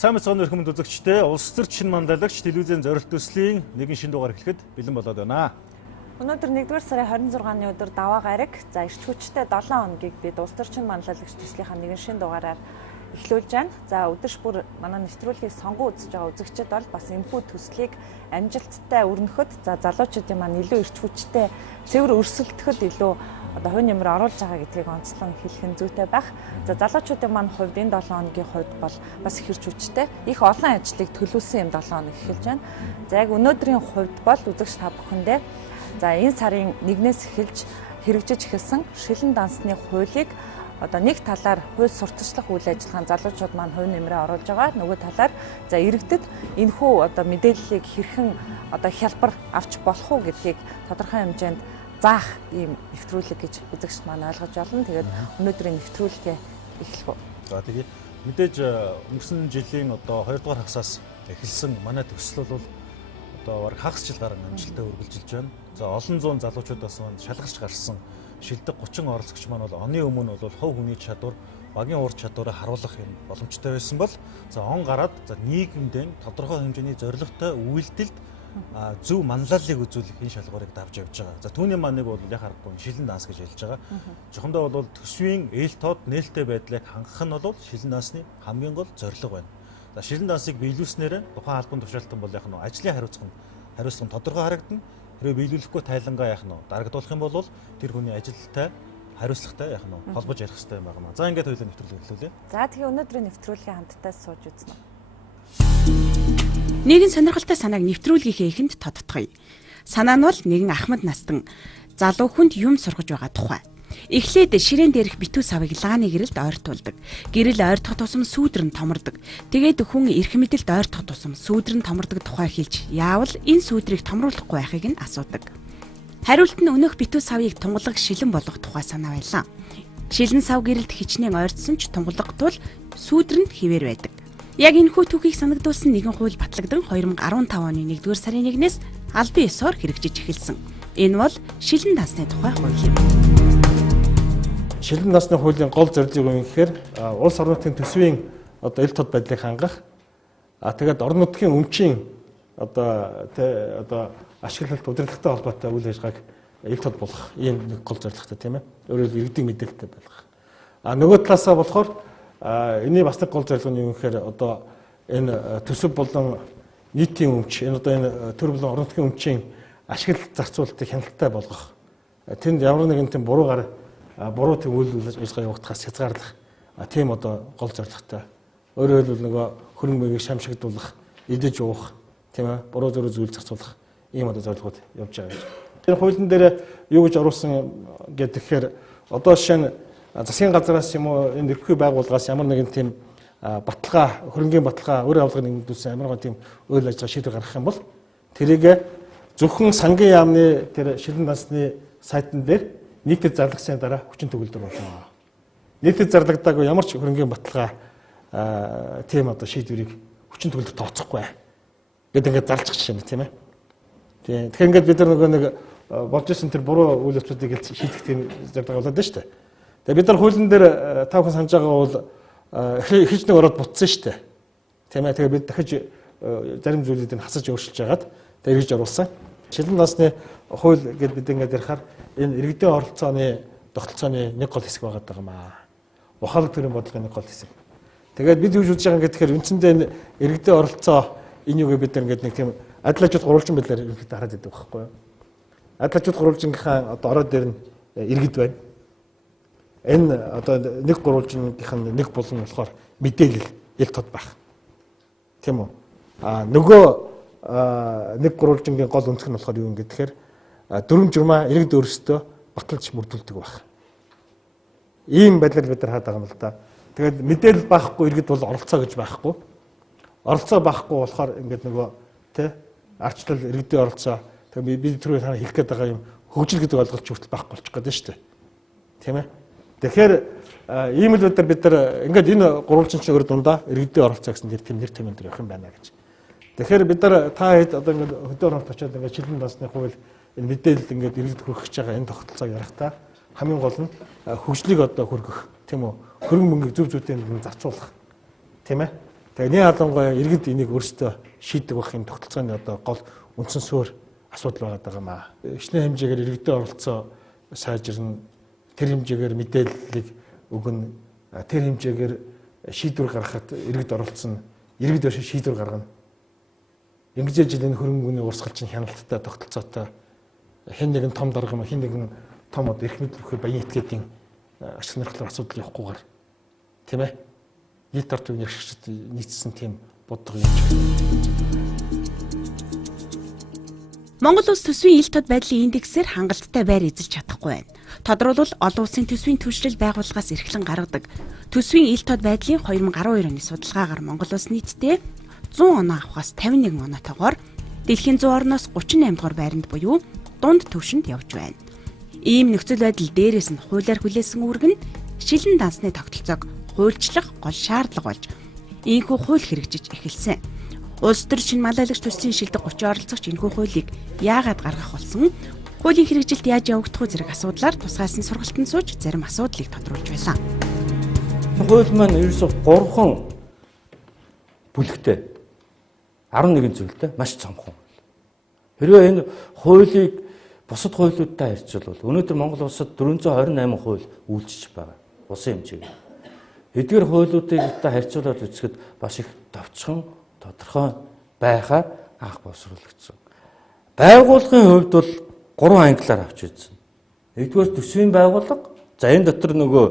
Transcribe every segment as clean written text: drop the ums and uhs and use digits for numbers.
Сайн мэцгэн өрхөмд үзэгчдээ улс төр чин манлайлагч телевизийн зорилт төслийн нэгэн шинэ дугаар эхлэхэд бэлэн болоод байна. Өнөөдөр 1-р сарын 26-ны өдөр даваа гараг за эрч хүчтэй 7 хоногийг бид улс төр чин манлайлагч төслийнхаа нэгэн шинэ дугаараар эхлүүлж байна. За өдөрш бүр манай нэвтрүүлгийг сонгон үзэж байгаа үзэгчид бол бас энэхүү төслийг амжилттай өрнөхөд за залуучуудын маань илүү эрч хүчтэй цэвэр өрсөлдөхөд илүү одоо хувь нэмэр оруулж байгаа гэдгийг онцлон хэлэх нь зүйтэй байх. За залуучуудын маань хувьд энэ 7 хоногийн хувьд бол бас их эрч хүчтэй их олон ажлыг төлөвлөсөн юм 7 хоног эхэлж байна. За яг өнөөдрийн хувьд бол үзэгч та бүхэндээ за энэ сарын 1-ээс эхэлж хэрэгжиж эхэлсэн шилэн дансны хуулийг одоо нэг талаар хууль сурталчлах үйл ажиллагаанд залуучууд маань хувь нэмрээ оруулж байгаа. Нөгөө талаар за иргэдэд энэхүү одоо мэдээллийг хэрхэн одоо хялбар авч болох уу гэдгийг тодорхой хэмжээнд заах ийм нэвтрүүлэг гэж үзэгч маань ойлгож байна. Тэгээд өнөөдрийн нэвтрүүлгээ эхлэх үү. За тэгээд мэдээж өнгөрсөн жилийн одоо 2 дугаар хагасаас эхэлсэн манай төсөл бол одоо бараг хагас жил гарсан амжилттай үргэлжилж байна. За олон зуун залуучуудаас маань шалгарч гарсан шилдэг 30 оролцогч маань бол оны өмнө бол хувь хүний чадвар, багийн ур чадвараа харуулах юм боломжтой байсан бол за он гараад за нийгэмдээ тодорхой хэмжээний зорилготой үйлдэлд зөв манлайллыг үзүүлэх энэ шалгуурыг давж явж байгаа. За түүний маань нэг бол яхахгүй шилэн данс гэж хэлж байгаа. Жохондоо бол төсвийн ээлт тод нээлттэй байдлыг хангах нь бол шилэн дансны хамгийн гол зорилго байна. За шилэн дансыг биелүүлснээр тухайн албан тушаалтан бол яг нь ажлын хариуцлага нь тодорхой харагдана. Хэрвээ биелүүлэхгүй тайлангаа яг нь дарагдуулах юм бол тэр хүний ажилтай хариуцлагатай яг нь холбож ярих хэрэгтэй юм байна. За ингээд хоёулаа нэвтрүүлэг эхлүүлье. За тэгээ өнөөдрийн нэвтрүүлгийн хамтдаа сууж үзнэ. Нэгэн сонирхолтой санааг нэвтрүүлгийнхээ эхэнд тодтогъё. Санаа нь бол нэгэн ахмад настан залуу хүнд юм сургаж байгаа тухай. Эхлээд ширээн дээрх битүү савыг лааны гэрэлд ойртуулдаг. Гэрэл ойртох тусам сүүдэр нь томордог. Тэгээд хүн эрх мэдэлд ойртох тусам сүүдэр нь томордог тухай хэлж яавал энэ сүүдрийг томруулахгүй байхыг нь асуудаг. Хариулт нь өнөөх битүү савыг тунгалаг шилэн болгох тухай санаа байлаа. Шилэн сав гэрэлд хичнээн ойртсон ч тунгалагтвал сүүдэр нь хിവэр байдаг. Яг энэхүү түүхийг санагдуулсан нэгэн хууль батлагдсан 2015 оны 1-р сарын 1-ээс албан ёсоор хэрэгжиж эхэлсэн. Энэ бол шилэн дансны тухай хууль юм. Шилэн дансны хуулийн гол зорилго юу юм гэхээр улс орнуудын төсвийн одоо ил тод байдлыг хангах. Тэгээд орон нутгийн өмчийн одоо ашиглалт удирдлагатай холбоотой үйл ажиллагааг ил тод болгох ийм нэг гол зорилготой тийм ээ. Өөрөөр иргэдийн мэдээлэлтэй байлгах. Нөгөө талаасаа болохоор энэний бас нэг гол зорилго нь юу гэхээр одоо энэ төсөв болон нийтийн өмч энэ одоо энэ төр болон орон нутгийн өмчийн ашиглалт зарцуулалтыг хяналттай болгох. Тэнд ямар нэгэн тийм буруу тийм үйл ажиллагаа явагдахаас хязгаарлах тийм одоо гол зорилготой. Өөрөөр хэлбэл нөгөө хөрөнгө мөгийг шамшигдуулах, идэж уух, тийм ээ, буруу зөв зүйл зарцуулах ийм одоо зорилгууд явж байгаа гэж. Энэ хуулийн дээр юу гэж оруулсан гэхээр одоо жишээ нь засгийн газраас юм уу энэ эрхүй байгууллагаас ямар нэгэн тийм баталгаа, хөрөнгийн баталгаа, өөр авалгыг нэмэгдүүлсэн ямар нэгэн тийм үйл ажиллагаа шийдвэр гаргах юм бол тэрийг зөвхөн сангийн яамны тэр шилэн дансны сайтн дээр нийтэд зарлагдсны дараа хүчин төгөлдөр болно. Нийтэд зарлагдаагүй ямар ч хөрөнгийн баталгаа тийм одоо шийдвэрийг хүчин төгөлдөр тооцохгүй гэдэг ингээд зарлж жишээ нь тийм ээ. Тэгэхээр ингээд бид нар нэг болж исэн тэр буруу үйл явдлуудыг шийдэх тийм зорилго болоод байна шүү дээ. Тэгээ бид нар хуулийн дээр та бүхэн санаж байгаа бол эхэлж нэг ороод бутсан шүү дээ. Тийм ээ. Тэгээ бид дахиж зарим зүйлүүдийг хасаж өөрчилж хагаад тэгээ эргэж оруулсан. Шилэн дансны хууль гэдээ бид ингээд ярихаар энэ иргэдийн оролцооны тогтолцооны нэг гол хэсэг байгаа юм аа. Ухаалаг төрийн бодлогын нэг гол хэсэг. Тэгээд бид юу үзэж байгаа гэхээр үндсэндээ энэ иргэдийн оролцоо энэ юуг бид ингээд нэг тийм адил ажил гурвалжин байдлаар ерөнхийдөө хараад байдаг байхгүй юу? Адил ажил гурвалжингийнхаа одоо ороод дээр нь иргэд байна. Энэ одоо нэг гурвалжингийнх нь нэг болон болохоор мэдээлэл ил тод байх. Тийм үү? Нөгөө нэг гурвалжингийн гол өнцг нь болохоор юу юм гэхээр дүрм журмаа иргэд өөрсдөө баталж мөрдүүлдэг байх. Ийм байдлаар бид нар хаад байгаа юм л да. Тэгээд мэдээлэл байхгүй иргэд бол оролцоо гэж байхгүй. Оролцоо байхгүй болохоор ингээд нөгөө тэ арчлал иргэдийн оролцоо тэгээд бид түрүү танаа хэлэх гээд байгаа юм хөгжил гэдэг ойлголт хүртэл байхгүй болчих гээд байна шүү дээ. Тийм ээ. Тэгэхээр ийм л бид нар ингээд энэ гурвалжин чигээр дундаа иргэдийн оролцоо гэсэн тийм нэр томьёон дээр явах юм байна гэж. Тэгэхээр бид нар та хэд одоо ингээд хөдөө орнот очиод ингээд шилэн дансны хууль энэ мэдээлэл ингээд иргэд хүргэж байгаа энэ тогтолцоог ярихдаа хамгийн гол нь хөгжлийг одоо хүргэх тийм үү хөрөнгө мөнгөийг зөв зүйтэй зарцуулах тийм ээ. Тэгээ нэг ялангуяа иргэд энийг өөрсдөө шийддэг байхын тогтолцооны одоо гол үндсэн суурь асуудал байгаа юм аа. Ичнэ хэмжээгээр иргэдийн оролцоо сайжирна, тэр хэмжээгээр мэдээллийг өгнө, тэр хэмжээгээр шийдвэр гаргахад иргэд оролцсон, иргэд өшөө шийдвэр гаргана. Ингэж жил энэ хөрөнгөний урсгалч нь хяналттай тогтолцоотой хэн нэгэн том дарга юм, хэн нэгэн том одоо эрх мэдэл бүхий баян этгээдийн ашиг сонирхлоор асуудал явахгүйгээр тийм ээ. Нийт ард түмний ашигчид нийцсэн тийм бодлого юм. Монгол улс төсвийн ил тод байдлын индексээр хангалттай байр эзэлж чадахгүй байна. Тодорхойлбол олон улсын төсвийн түвшрэл байгууллагаас эрхлэн гаргадаг төсвийн ил тод байдлын 2012 оны судалгаагаар Монгол улс нийтдээ 100 оноо авахаас 51 оноотойгоор дэлхийн 100 орноос 38 дугаар байранд буюу дунд түвшинд явж байна. Ийм нөхцөл байдал дээрээс нь хуулиар хүлээсэн үүрэг нь шилэн дансны тогтолцоог хуульчлах гол шаардлага болж ийхүү хууль хэрэгжиж эхэлсэн. Улс төр шинэ мал аялагч төсвийн шилдэг 30 оролцогч энэхүү хуулийг яагаад гаргах болсон? Хуулийн хэрэгжилт яаж явагдах вэ зэрэг асуудлаар тусгайлсан сургалтанд сууж зарим асуудлыг тодруулж байлаа. Хууль маань ерөөсө 3 бүлэгтэй 11 зүйлтэй маш цомхон. Хэрвээ энэ хуулийг бусад хуулиудтай харьцуулбал өнөөдөр Монгол улсад 428 хууль үйлчилж байгаа. Улсын хэмжээгээр. Эдгээр хуулиудыг харьцуулаад үзэхэд бас их товчхон тодорхой байхаар анх боловсруулагдсан. Байгууллагын хувьд бол 3 ангилаар авч үзсэн. Нэгдүгээр төсвийн байгууллага, за энэ дотор нөгөө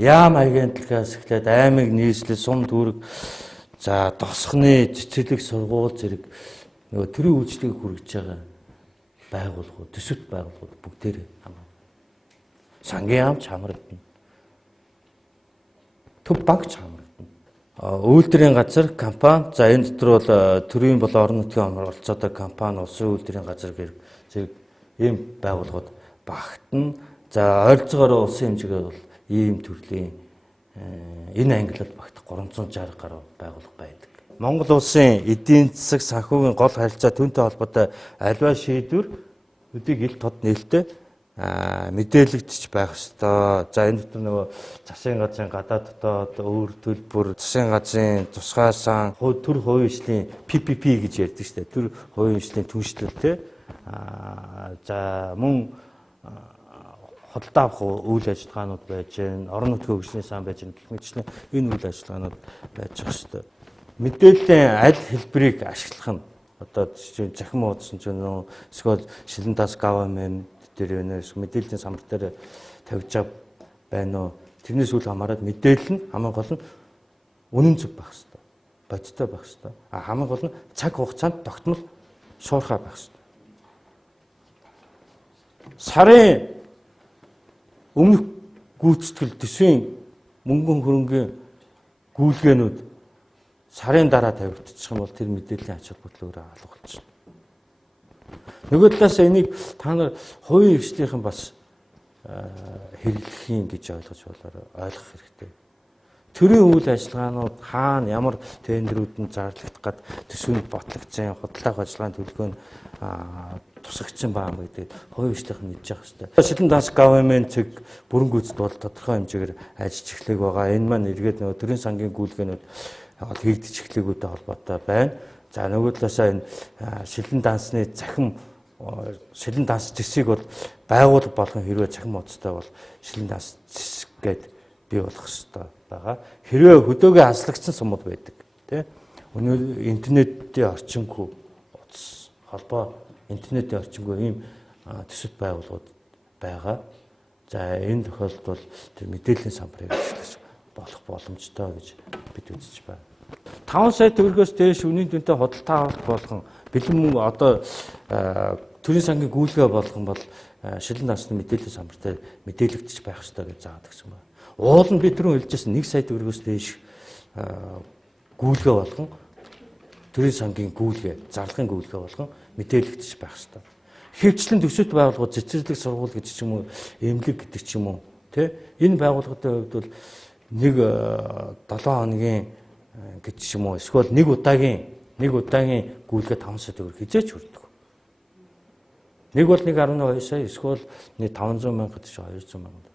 яам аягийн талхаас эхлээд аймаг нийслэл, сум дүүрэг, за тосхны цэцэрлэг сургууль зэрэг нөгөө төрийн үйлчлэгийг хүргэж байгаа байгууллагууд, төсөвт байгууллагууд бүгдээрээ хамаарна. Сангийн яамч хамаарна. Төв банкч хамаарна. Үйлдвэрийн газар, компани, за энэ дотор бол төрийн болон орон нутгийн оролцоотой компани, улсын үйлдвэрийн газар зэрэг ийм байгууллагууд багтана. За ойролцоогоор улсын хэмжээгээр бол ийм төрлийн энэ ангилалд багтах 360 гаруй байгууллага байдаг. Монгол улсын эдийн засаг санхүүгийн гол харилцаа түүнтэй холбоотой аливаа шийдвэр өдийг ил тод нээлттэй мэдээлэгдэж байх ёстой. За энэ дотор нөгөө засгийн газрын гадаад дотоод өөр төлбөр, засгийн газрын тусгай сан, төр хувийн хөгжлийн PPP гэж ярьдаг шүү дээ. Төр хувийн хөгжлийн түншлэлтэй. За мөн худалдаа авах үйл ажиллагаанууд байж гэн, орон нутгийн хөгжлийн сан байж гэн гэх мэтчлэн энэ үйл ажиллагаанууд байж байгаа шүү дээ. Мэдээллийн аль хэлбэрийг ашиглах нь одоо захим уудсан ч нөө эсвэл шилэн тас government дээр өнөөс мэдээллийн самбар дээр тавьж байна уу? Тэрнээс үл хамааран мэдээлэл нь хамгийн гол нь үнэн зөв байх хэрэгтэй. Бодиттой байх хэрэгтэй. Хамгийн гол нь цаг хугацаанд тогтмол шуурхай байх хэрэгтэй. Сарын өмнөх гүйцэтгэл төсвийн мөнгөн хөрөнгөний гүйлгээнүүд сарын дараа тавигдчих юм бол тэр мэдээллийн ач холбогдлогоо алга болчихно. Нөгөө талаас энийг та нар хувийн хвшлийнхэн бас хэрэглэхийн гэж ойлгож ойлгох хэрэгтэй. Төрийн үйл ажиллагаанууд хаана ямар тендерүүдэнд зарлагдах гад төсвөнд ботлогдсон худалдаа ажиллагааны төлөвлөгөө тусагдсан байгаа юм гэдэг хувийн хвшлийнхэн мэдж явах хэрэгтэй. Шилэн данс government цэг бүрэн гүйцэд бол тодорхой хэмжээгээр ажиллаж эхлэх байгаа. Энэ маань эргээд нөгөө төрийн сангийн гүйлгээнүүд хийгдэж эхлэхүүтэй холбоотой байна. За нөгөө талаасаа энэ шилэн дансны захим шилэн данс зэсийг бол байгууллага болгон хэрвээ захим модтой бол шилэн данс зэс гээд бий болох хэрэгтэй байгаа. Хэрвээ хөдөөгөө хаслагдсан сумууд байдаг тий. Өнөө интернетийн орчингүй утас холбоо интернетийн орчингүй ийм төсөв байгууллагууд байгаа. За энэ тохиолдолд бол тэр мэдээллийн самбарыг ашиглаж болох боломжтой гэж бид үзэж байна. 5 сая төгрөгөөс дээш үнийн дүнтэй худалдаа авалт болгон бэлэн мөнгө одоо төрийн сангийн гүйлгээ болгон бол шилэн дансны мэдээллийн самбар дээр мэдээлэгдэж байх ёстой гэж заадаг гэсэн байна. Уул нь бид түрүүн хэлжсэн 1 сая төгрөгөөс дээш гүйлгээ болгон төрийн сангийн гүйлгээ, зарлагын гүйлгээ болгон мэдээлэгдэж байх ёстой. Хэвчлэн төсөвт байгууллагууд цэцэрлэг сургууль гэж ч юм уу, эмнэлэг гэдэг ч юм уу, тий? Энэ байгууллагуудын хувьд бол нэг 7 хоногийн гэж юм уу, эсвэл нэг удаагийн гүйлгээ 5 сая төгрөг хизээч хүрдэг. Нэг бол 1.2 сая, эсвэл 500 мянга гэж 200 мянга.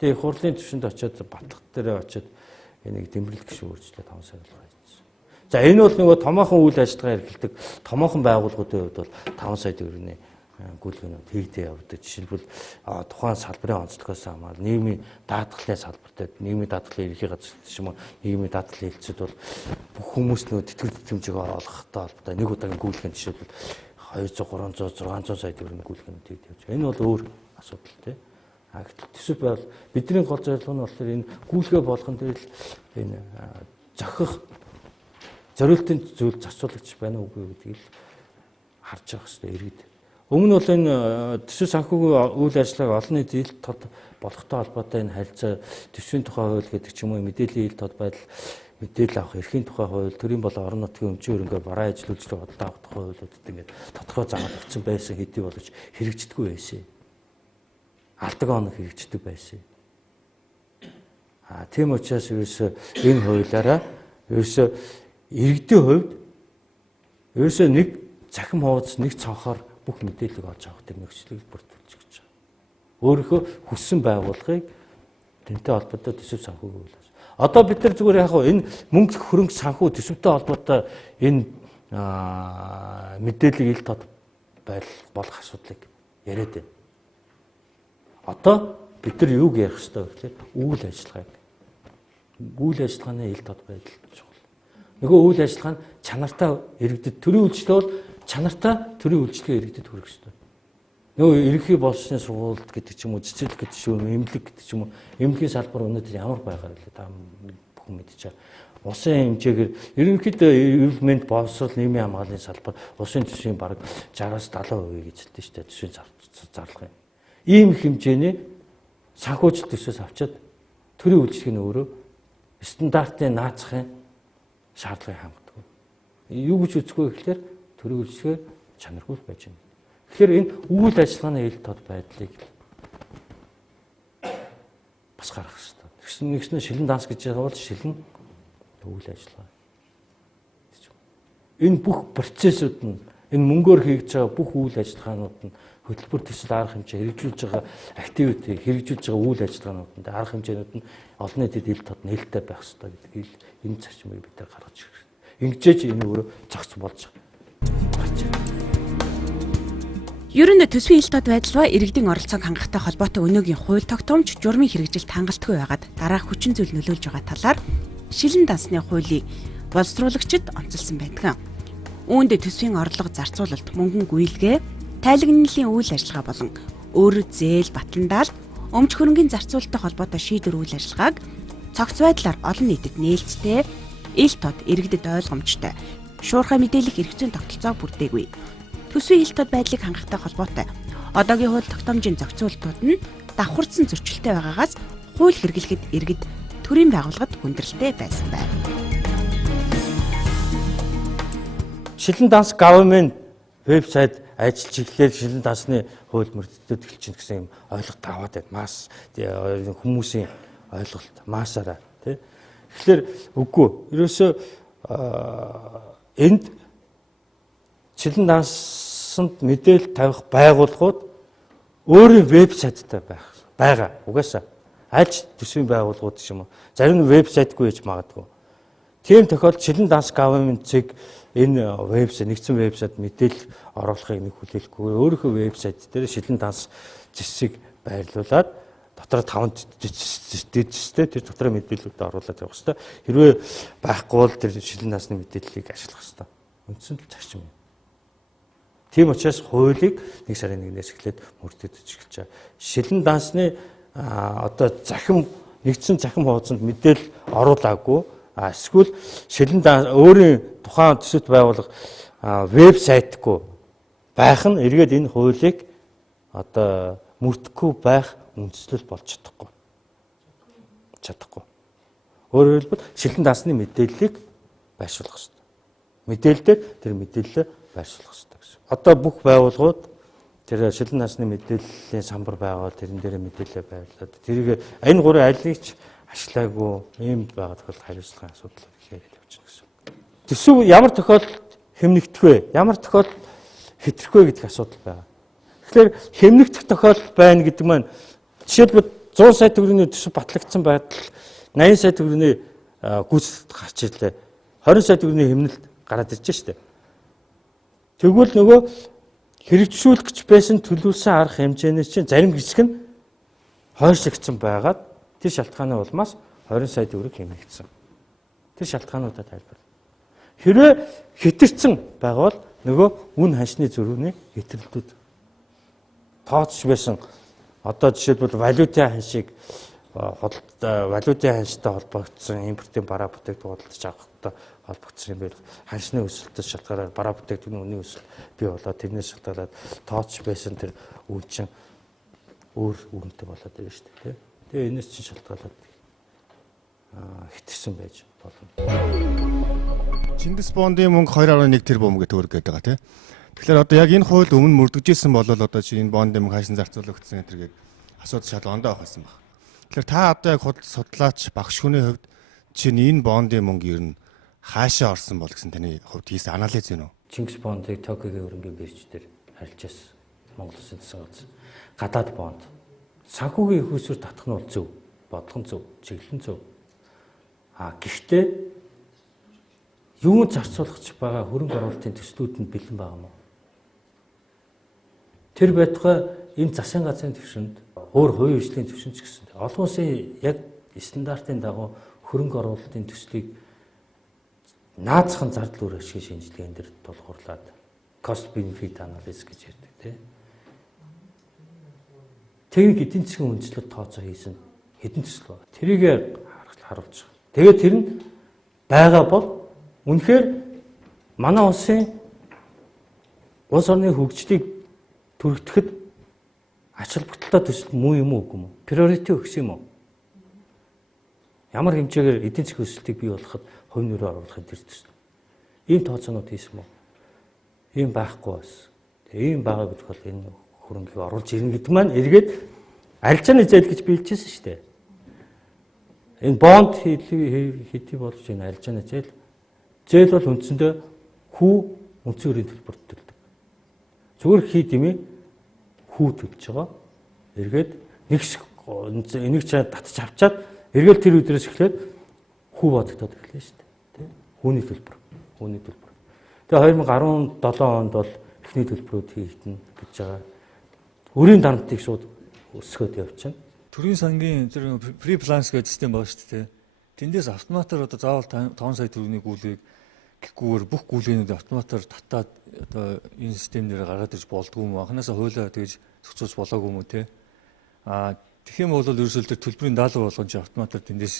Тэгээ их хурлын түвшинд очиод батлах дээр очиод энийг дэмбэрлэх гişүү өөрчлөлт 5 сая болгоо хийсэн. За энэ бол нөгөө томоохон үйл ажиллагаа эрхэлдэг томоохон байгууллагуудын хувьд бол 5 сая төгрөгийн гүйлгээнүүд хийгдээ явдаг. Жишээлбэл тухайн салбарын онцлогоос хамааран нийгмийн даатгалын салбарт, нийгмийн даатгалын ерхий газар ч юм уу, нийгмийн даатгалын хэлтсүүд бол бүх хүмүүс нөгөө тэтгэл тэтгэмжийг олгохтой холбоотой нэг удаагийн гүйлгээн жишээлбэл 200, 300, 600 сая төгрөгийн гүйлгээнүүд хийгдэж явж байна. Энэ бол өөр асуудал тийм. Төсөв байвал бидний гол зорилго нь болохоор энэ гүйлгээ болгон дээр л энэ зохих зориултын зүйл зарцуулагч байна уу гэдгийг харж явах хэрэгтэй иргэд. Өмнө бол энэ төсөв санхүүгийн үйл ажиллагааг олон нийтийн ил тод болгохтой холбоотой энэ харилцаа төсвийн тухай хууль гэдэг ч юм уу мэдээллийн ил тод байдал мэдээлэл авах эрхийн тухай хууль төрийн болон орон нутгийн өмчийн хөрөнгөөр бараа ажилуулжлыг бодлоо авах тухай хуулиудад ингээд тодорхой заавал өгсөн байсан хэдий боловч хэрэгждэггүй байсан. Алдаг оног хэрэгждэг байсан. Тийм учраас ерөөсөө энэ хуулиараа ерөөсөө иргэдийн хувьд ерөөсөө нэг захим хуудас нэг цонхоор бүх мэдээллийг олж авах тэр нөхцөлийг бүрдүүлж гэж байгаа. Өөрийнхөө хүссэн байгууллагыг тэнтэй холбоотой төсөв санхүүгийн үйл ажиллагаа. Одоо бид нар зүгээр яг энэ мөнгө хөрөнгө санхүү төсөвтэй холбоотой энэ мэдээллийг ил тод болох асуудлыг яриад байна. Одоо бид нар юуг ярих ёстой вэ гэхээр үйл ажиллагааны ил тод байдал чухал. Нөгөө үйл ажиллагаа нь чанартай иргэдэд төрийн үйлчлэл бол чанартай төрийн үйлчлэгээ иргэдэд хүргэх ёстой. Нөгөө ерөнхий боловсролын сургууль гэдэг ч юм уу, цэцэрлэг гэдэг ч юм уу, эмнэлэг гэдэг ч юм уу, эмнэлгийн салбар өнөөдөр ямар байгаар вэ? Та бүхэн мэдчихэе. Усын хэмжээгээр ерөнхийдөө эвлэмент боловсрол нийгмийн хамгааллын салбар усын төсвийн бараг 60-70% гэж хэлдэг шүү дээ. Төсвийн зарлага юм. Ийм хэмжээний санхүүжилт төсөөс авчаад төрийн үйлчлэгийн өөрөө стандартын наацахын шаардлагыг хангадаггүй. Юу гэж үзэх вэ гэхээр төрийн үйлчлэгээ чанаргүй байж байна. Тэгэхээр энэ үйл ажиллагааны ил тод байдлыг бас гаргах хэрэгтэй. Нэгснээ шилэн данс гэж байгаа бол шилэн үйл ажиллагаа. Энэ бүх процессууд нь энэ мөнгөөр хийж байгаа бүх үйл ажиллагаанууд нь хөтөлбөр төсөл арга хэмжээ хэрэгжүүлж байгаа активити хэрэгжүүлж байгаа үйл ажиллагаанууд арга хэмжээнүүд нь олон нийтэд ил тод нээлттэй байх хэрэгтэй гэдгийг энэ зарчмыг бид нар гаргаж ирэх хэрэгтэй. Ингэжээч энэ өөрөө зохиц болж гарч байна. Ер нь төсвийн ил тод байдал ба иргэдийн оролцоог хангахтай холбоотой өнөөгийн хууль тогтоомж журмын хэрэгжилт хангалтгүй байгаад дараах хүчин зүйл нөлөөлж байгаа талаар шилэн дансны хуулийг боловсруулагчид онцолсон байдаг. Үүнд төсвийн орлого зарцуулалт, мөнгөн гүйлгээ, тайлагналын үйл ажиллагаа болон өөр зээл, батлан даалт, өмч хөрөнгийн зарцуулалттай холбоотой шийдвэр үйл ажиллагааг цогц байдлаар олон нийтэд нээлттэй, ил тод иргэдэд ойлгомжтой, шуурхай мэдээлэх эрх зүйн тогтолцоог бүрдээгүй. Төсвийн ил тод байдлыг хангахтай холбоотой одоогийн хууль тогтоомжийн зохицуултууд нь давхарцсан зөрчилтэй байгаагаас хууль хэрэглэхэд иргэд төрийн байгууллагад хүндрэлтэй байсан байна. Шилэн данс government вебсайт ажиллаж ирэхээр шилэн дансны хууль мөрдөд эхэлчихнэ гэсэн юм ойлголт аваад байна. Масс хүмүүсийн ойлголт массаараа тий. Тэгэхээр үгүй. Ерөөсөө энд шилэн дансанд мэдээлэл тавих байгууллагууд өөрийн вебсайттай байгаа. Угаасаа аль төсвийн байгууллагууд ч юм уу. Зарим нь вебсайтгүй гэж магадгүй. Тийм тохиолдолд шилэн данс government-ийг энэ вебсайт нэгдсэн вебсайт мэдээлэл оруулахыг нэг хүлээлтгүй өөрийнхөө вебсайт дээр шилэн данс зэсийг байрлуулад дотор 5 дэжтэй тэр дотор мэдээллүүд оруулаад явах хэрэгтэй. Хэрвээ байхгүй бол тэр шилэн дансны мэдээллийг ашиглах хэрэгтэй. Үндсэн л зарчим юм. Тийм учраас хуулийг 1 сарын 1-ээс эхлээд мөрдөж эхэлж байгаа. Шилэн дансны одоо нэгдсэн захим хуудсанд мэдээлэл оруулаагүй эсвэл шилэн данс өөрийн тухайн төсөвт байгуулах вебсайтгүй байх нь эргээд энэ хуулийг одоо мөрдөхгүй байх үндслэл болж чадахгүй. Өөрөөр хэлбэл шилэн дансны мэдээллийг байршуулах хэрэгтэй. Мэдээлэлээр тэр мэдээлэлээ байршуулах хэрэгтэй гэсэн. Одоо бүх байгууллагууд тэр шилэн дансны мэдээллийн самбар байгуул тэрэн дээр мэдээлэл байрлаад тэрийг энэ гурван алийг ч ашиглаагүй ийм байгаад бол хариуцлагын асуудал ихээр явж байна гэсэн. Төсөв ямар тохиолдолд хэмнэгдэх вэ? Ямар тохиолдолд хэтрэх вэ гэдэг асуудал байна. Тэгэхээр хэмнэгдэх тохиолдол байна гэдэг маань жишээлбэл 100 сая төгрөгийн төсөв батлагдсан байдал 80 сая төгрөгийн гүйцэтгэл гарч ирлээ. 20 сая төгрөгийн хэмнэлт гараад ирж штэ. Тэгвэл нөгөө хэрэгжүүлэх гэж байсан төлөвлөсөн арга хэмжээнээс чинь зарим хэсэг нь хойшлогдсон байгаад тэр шалтгааны улмаас 20 сая төгрөг хэмнэгдсэн. Тэр шалтгаануудаа тайлбар. Хэрвээ хэтэрсэн байгавал нөгөө үн ханшны зөрүүний хэтрэлтүүд тооцож байсан одоо жишээлбэл валютын ханшийг валютын ханштай холбогдсон импортын бараа бүтээгдэхүүн худалдаж авахтай холбогдсон юм байл ханшны өсөлтөс шалтгаалаад бараа бүтээгдэхүүний үнийн өсөлт бий болоод тэрнээс шалтгаалаад тооцож байсан тэр үн чинь өөр үнэтэй болоод байна шүү дээ. Тэгээ энэс чинь шалтгаалаад хэтэрсэн байж болно. Чингис бондын мөнгө 2.1 тэрбум гэдэг төгрөг гэдэг байгаа тийм. Тэгэхээр одоо яг энэ хууль өмнө мөрдөжсэн бол одоо чи энэ бондын мөнгө хайсан зарцуулагдсан гэдэргээд асуудал шал ондоо авахсан баг. Тэгэхээр та одоо яг судлаач багш хүний хувьд чинь энэ бондын мөнгө ер нь хаашаа орсон бол гэсэн таны хувьд хийсэн анализ юу? Чингис бондыг Токиогийн хөрөнгөний бирж дээр харилцаас Монгол Улсын засаг газар гадаад бонд санхүүгийн хөөсөөр татах нь бол зөв, бодлого нь зөв, чиглэл нь зөв. Гэхдээ юунд зарцуулах гэж байгаа хөрөнгө оруулалтын төслүүд нь бэлэн байгаа мó. Тэр байтугай энэ засгийн газрын түвшинд өөр хувийн хөгжлийн түвшинд ч гэсэн олон улсын яг стандартын дагуу хөрөнгө оруулалтын төслийг наацхан зардал үр ашиг шинжилгээнд дээр тулгуурлаад cost benefit analysis гэж ярьдаг тийм. Техник эдийн засгийн үндэслэл тооцоо хийсэн хэдэн төсөл байна. Тэрийг харуулж байгаа. Тэгээд тэр нь байгаа бол үнэхээр манай улсын улс орны хөгжлийг түргэтгэхэд ач холбогдолтой төсөл муу юм уу үгүй юм уу? Приорити өгсөн юм уу? Ямар хэмжээгээр эдийн засгийн өсөлтийг бий болгоход хувь нэмрээ оруулахын тэр төсөл. Ийм тооцоонууд хийсэн мó. Ийм байхгүй бас. Тэгээ ийм байгаа гэдэг бол энэ хөрөнгийг оруулж ирнэ гэдэг маань эргээд арилжааны зээл гэж биелжсэн шүү дээ. Энэ бонд хэдий болж энэ арилжааны зээл. Зээл бол үндсэндээ хүү үндсэн өрийн төлбөрт төлдөг. Зүгээр хий дэмий хүү төлж байгаа. Эргээд энийг ч татчих авчаад эргээд тэр өдрөөс эхлээд хүү бодогдоод эхэллээ шүү дээ. Тэ? Хүүний төлбөр. Хүүний төлбөр. Тэгээ 2017 онд бол эхний төлбөрүүд хийгдэнэ гэж байгаа. Өрийн дарамтыг шууд өсгөөд явчихна. Төрийн сангийн тэр free plans гэдэг систем байгаа шүү дээ. Тэндээс автоматар одоо заавал 5 сая төгрөгийн гүйлгийг гэхгүйгээр бүх гүйлгээнүүд автоматар татаад одоо энэ систем дээр гаргаад ирж болдгоо юм. Анханасаа хуулиа тэгж зохицуулж болоогүй юм уу те. Тэгэх юм бол ерөөсөө тэр төлбөрийн даалгавар болгон чи автоматар тэндээс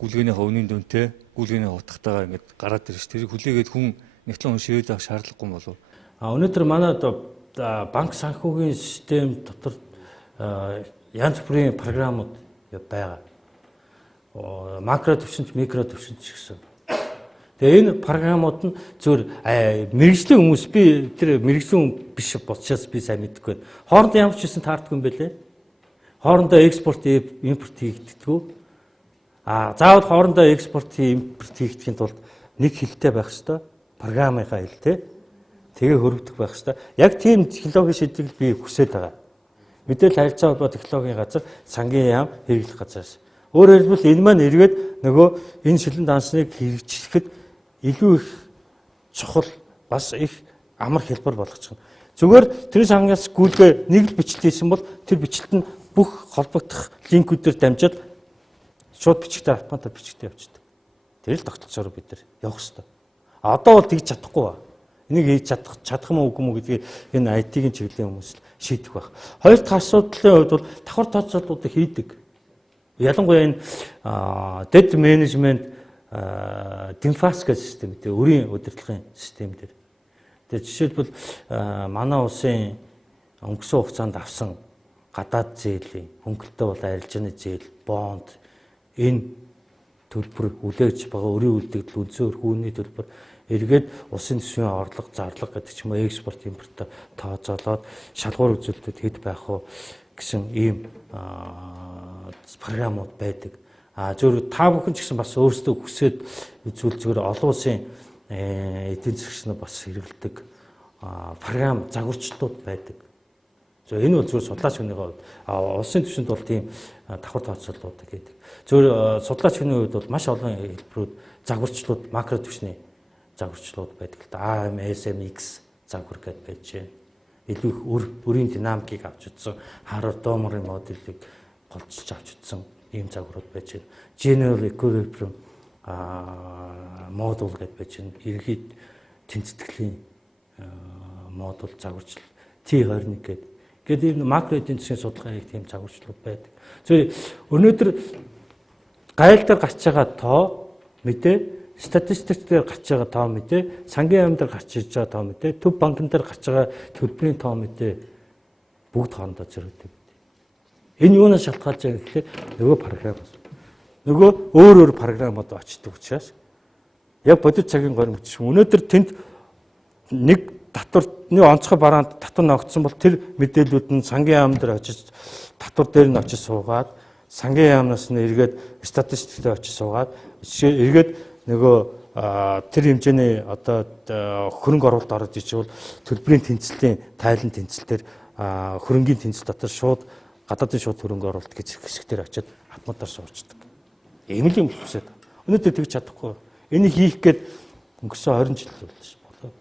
гүйлгээний хөвний дүнтэй гүйлгээний хутгатайгаа ингэж гараад ирж тэрийг хүлээгээд хүн нэгтлэн уншиж авах шаардлагагүй юм болов. Өнөөдөр манай одоо банк санхүүгийн систем дотор янз бүрийн програмууд байгаа. Макро төвшинч, микро төвшинч гэсэн. Тэгээ энэ програмууд нь зөвхөн мэрэгжлийн хүмүүс би тэр мэрэгжлийн биш болчихоос би сайн мэдэхгүй байна. Хоорондоо ямар ч хэсэн таарддаг юм бэлээ. Хоорондоо экспорт, импорт хийгддэг. Заавал хоорондоо экспорт, импорт хийгдэхийн тулд нэг хэлтэй байх ёстой. Програмынхаа хэлтэй. Тэгээ хөрөгдөх байх ёстой. Яг тийм технологийн шийдвэрийг би хүсэж байгаа. Мэдээлэл харилцаа холбоо технологийн газар сангийн яам хэрэглэх газраас. Өөрөөр хэлбэл энэ маань эргээд нөгөө энэ шилэн дансныг хэрэгжүүлэхэд илүү их чухал бас их амар хэлбэр болгочихно. Зүгээр тэр сангаас гүйлгээ нэг л бичлэл хийсэн бол тэр бичлэлт нь бүх холбогдох линкүүдээр дамжаад шууд бичгтээ автоматар бичгтээ явчихдаг. Тэр л тогтолцоороо бид нар явах хэрэгтэй. Одоо бол тэгж чадахгүй ба. Энийг хийж чадах юм уу үгүй юм гэдгийг энэ IT-ийн чиглэлийн хүмүүс шийдэх байх. Хоёр дахь асуудлын хувьд бол давхар тооцоолуудыг хийдэг. Ялангуяа энэ debt management DINFAS гэх систем дээр өрийн удирдлагын систем дээр. Тэгээ жишээлбэл манай улсын өнгөрсөн хугацаанд авсан гадаад зээлийн хөнгөлтөө бол арилжааны зээл, бонд энэ төлбөр үлээж байгаа өрийн үлдэгдэл үнцээр хүүний төлбөр эргээд улсын төсвийн орлого, зарлага гэдэг ч юм уу экспорт, импорт тооцоолоод шалгуур үзүүлэлтүүд хэд байх вэ гэсэн ийм програмууд байдаг. Зөвхөн та бүхэн ч гэсэн бас өөрсдөө хүсээд үзүүл зүгээр олон улсын эдийн засгч нар бас хэрэгэлдэг програм загварчдууд байдаг. Энэ бол зөвхөн судлаач хүний хувьд улсын түвшинд бол тийм давхар тооцоолууд гэдэг. Зөвхөн судлаач хүний хувьд бол маш олон хэлбэрүүд загварчлууд макро түвшний загварчлууд байдаг л да. AM, SM, X загвар гэдээ байж байна. Илүү их өрийн динамикийг авч утсан, хараар доомрын модулийг голчилж авч утсан ийм загварууд байж байна. General equilibrium модуль гэдээ байж байна. Ерөнхийд тэнцэтгэлийн модуль загварчил T21 гэдэг. Гэтэл энэ макро эдийн засгийн судалгааны тийм загварчлууд байдаг. Тэгэхээр өнөөдөр гайл дээр гарч байгаа тоо мэдээ, статистик дээр гарч байгаа тоо мэдээ, сангийн ам дээр гарч ирж байгаа тоо мэдээ, төв банкн дээр гарч байгаа төлбөрийн тоо мэдээ бүгд хоорондоо зэрэгтэй. Энэ юунаас шалтгаалж байгаа гэхээр нөгөө програмаас. Нөгөө өөр програмууд очдог учраас яг бодит цагийн горим гэж өнөөдөр тэнд нэг татварны онцгой бараанд татвар ногдсон бол тэр мэдээллүүд нь сангийн яам дээр очиж татвар дээр нь очиж суугаад сангийн яамнаас нь эргээд статистиктэй очиж суугаад эргээд нөгөө тэр хэмжээний одоо хөрөнгө оруулалт орж ичвэл төлбөрийн тэнцлийн тайлан тэнцэлтээр хөрөнгийн тэнцэл дотор шууд гадаадын шууд хөрөнгө оруулалт гэж хэсгээр очиад автоматар суурчдаг. Ийм л юм хүсээд. Өнөөдөр тэгж чадахгүй. Энийг хийх гээд өнгөрсөн 20 жил болж байна.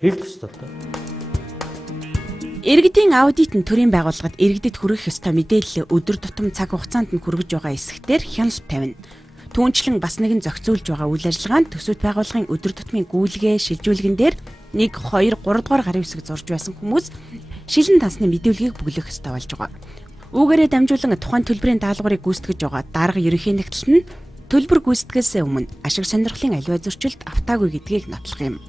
Хийх ёстой. Иргэдийн аудит нь төрийн байгууллагад иргэдэд хүргэх ёстой мэдээлэл өдөр тутам цаг хугацаанд нь хүргэж байгаа эсэхтэр хяналт тавина. Түүнчлэн бас нэгэн зохицуулж байгаа үйл ажиллагаа нь төсвөт байгууллагын өдөр тутмын гүйлгээ, шилжүүлгэн дээр 1, 2, 3 дугаар гарын үсэг зурж байсан хүмүүс шилэн тансны мэдүүлгийг бүглэх ёстой болж байгаа. Үүгээрээ дамжуулан тухайн төлбөрийн даалгаврыг гүйцэтгэж байгаа дарга ерөнхий нэгтлэл нь төлбөр гүйцэтгээс өмнө ашиг сонирхлын аливаа зөрчилд автаагүй гэдгийг нотлох юм.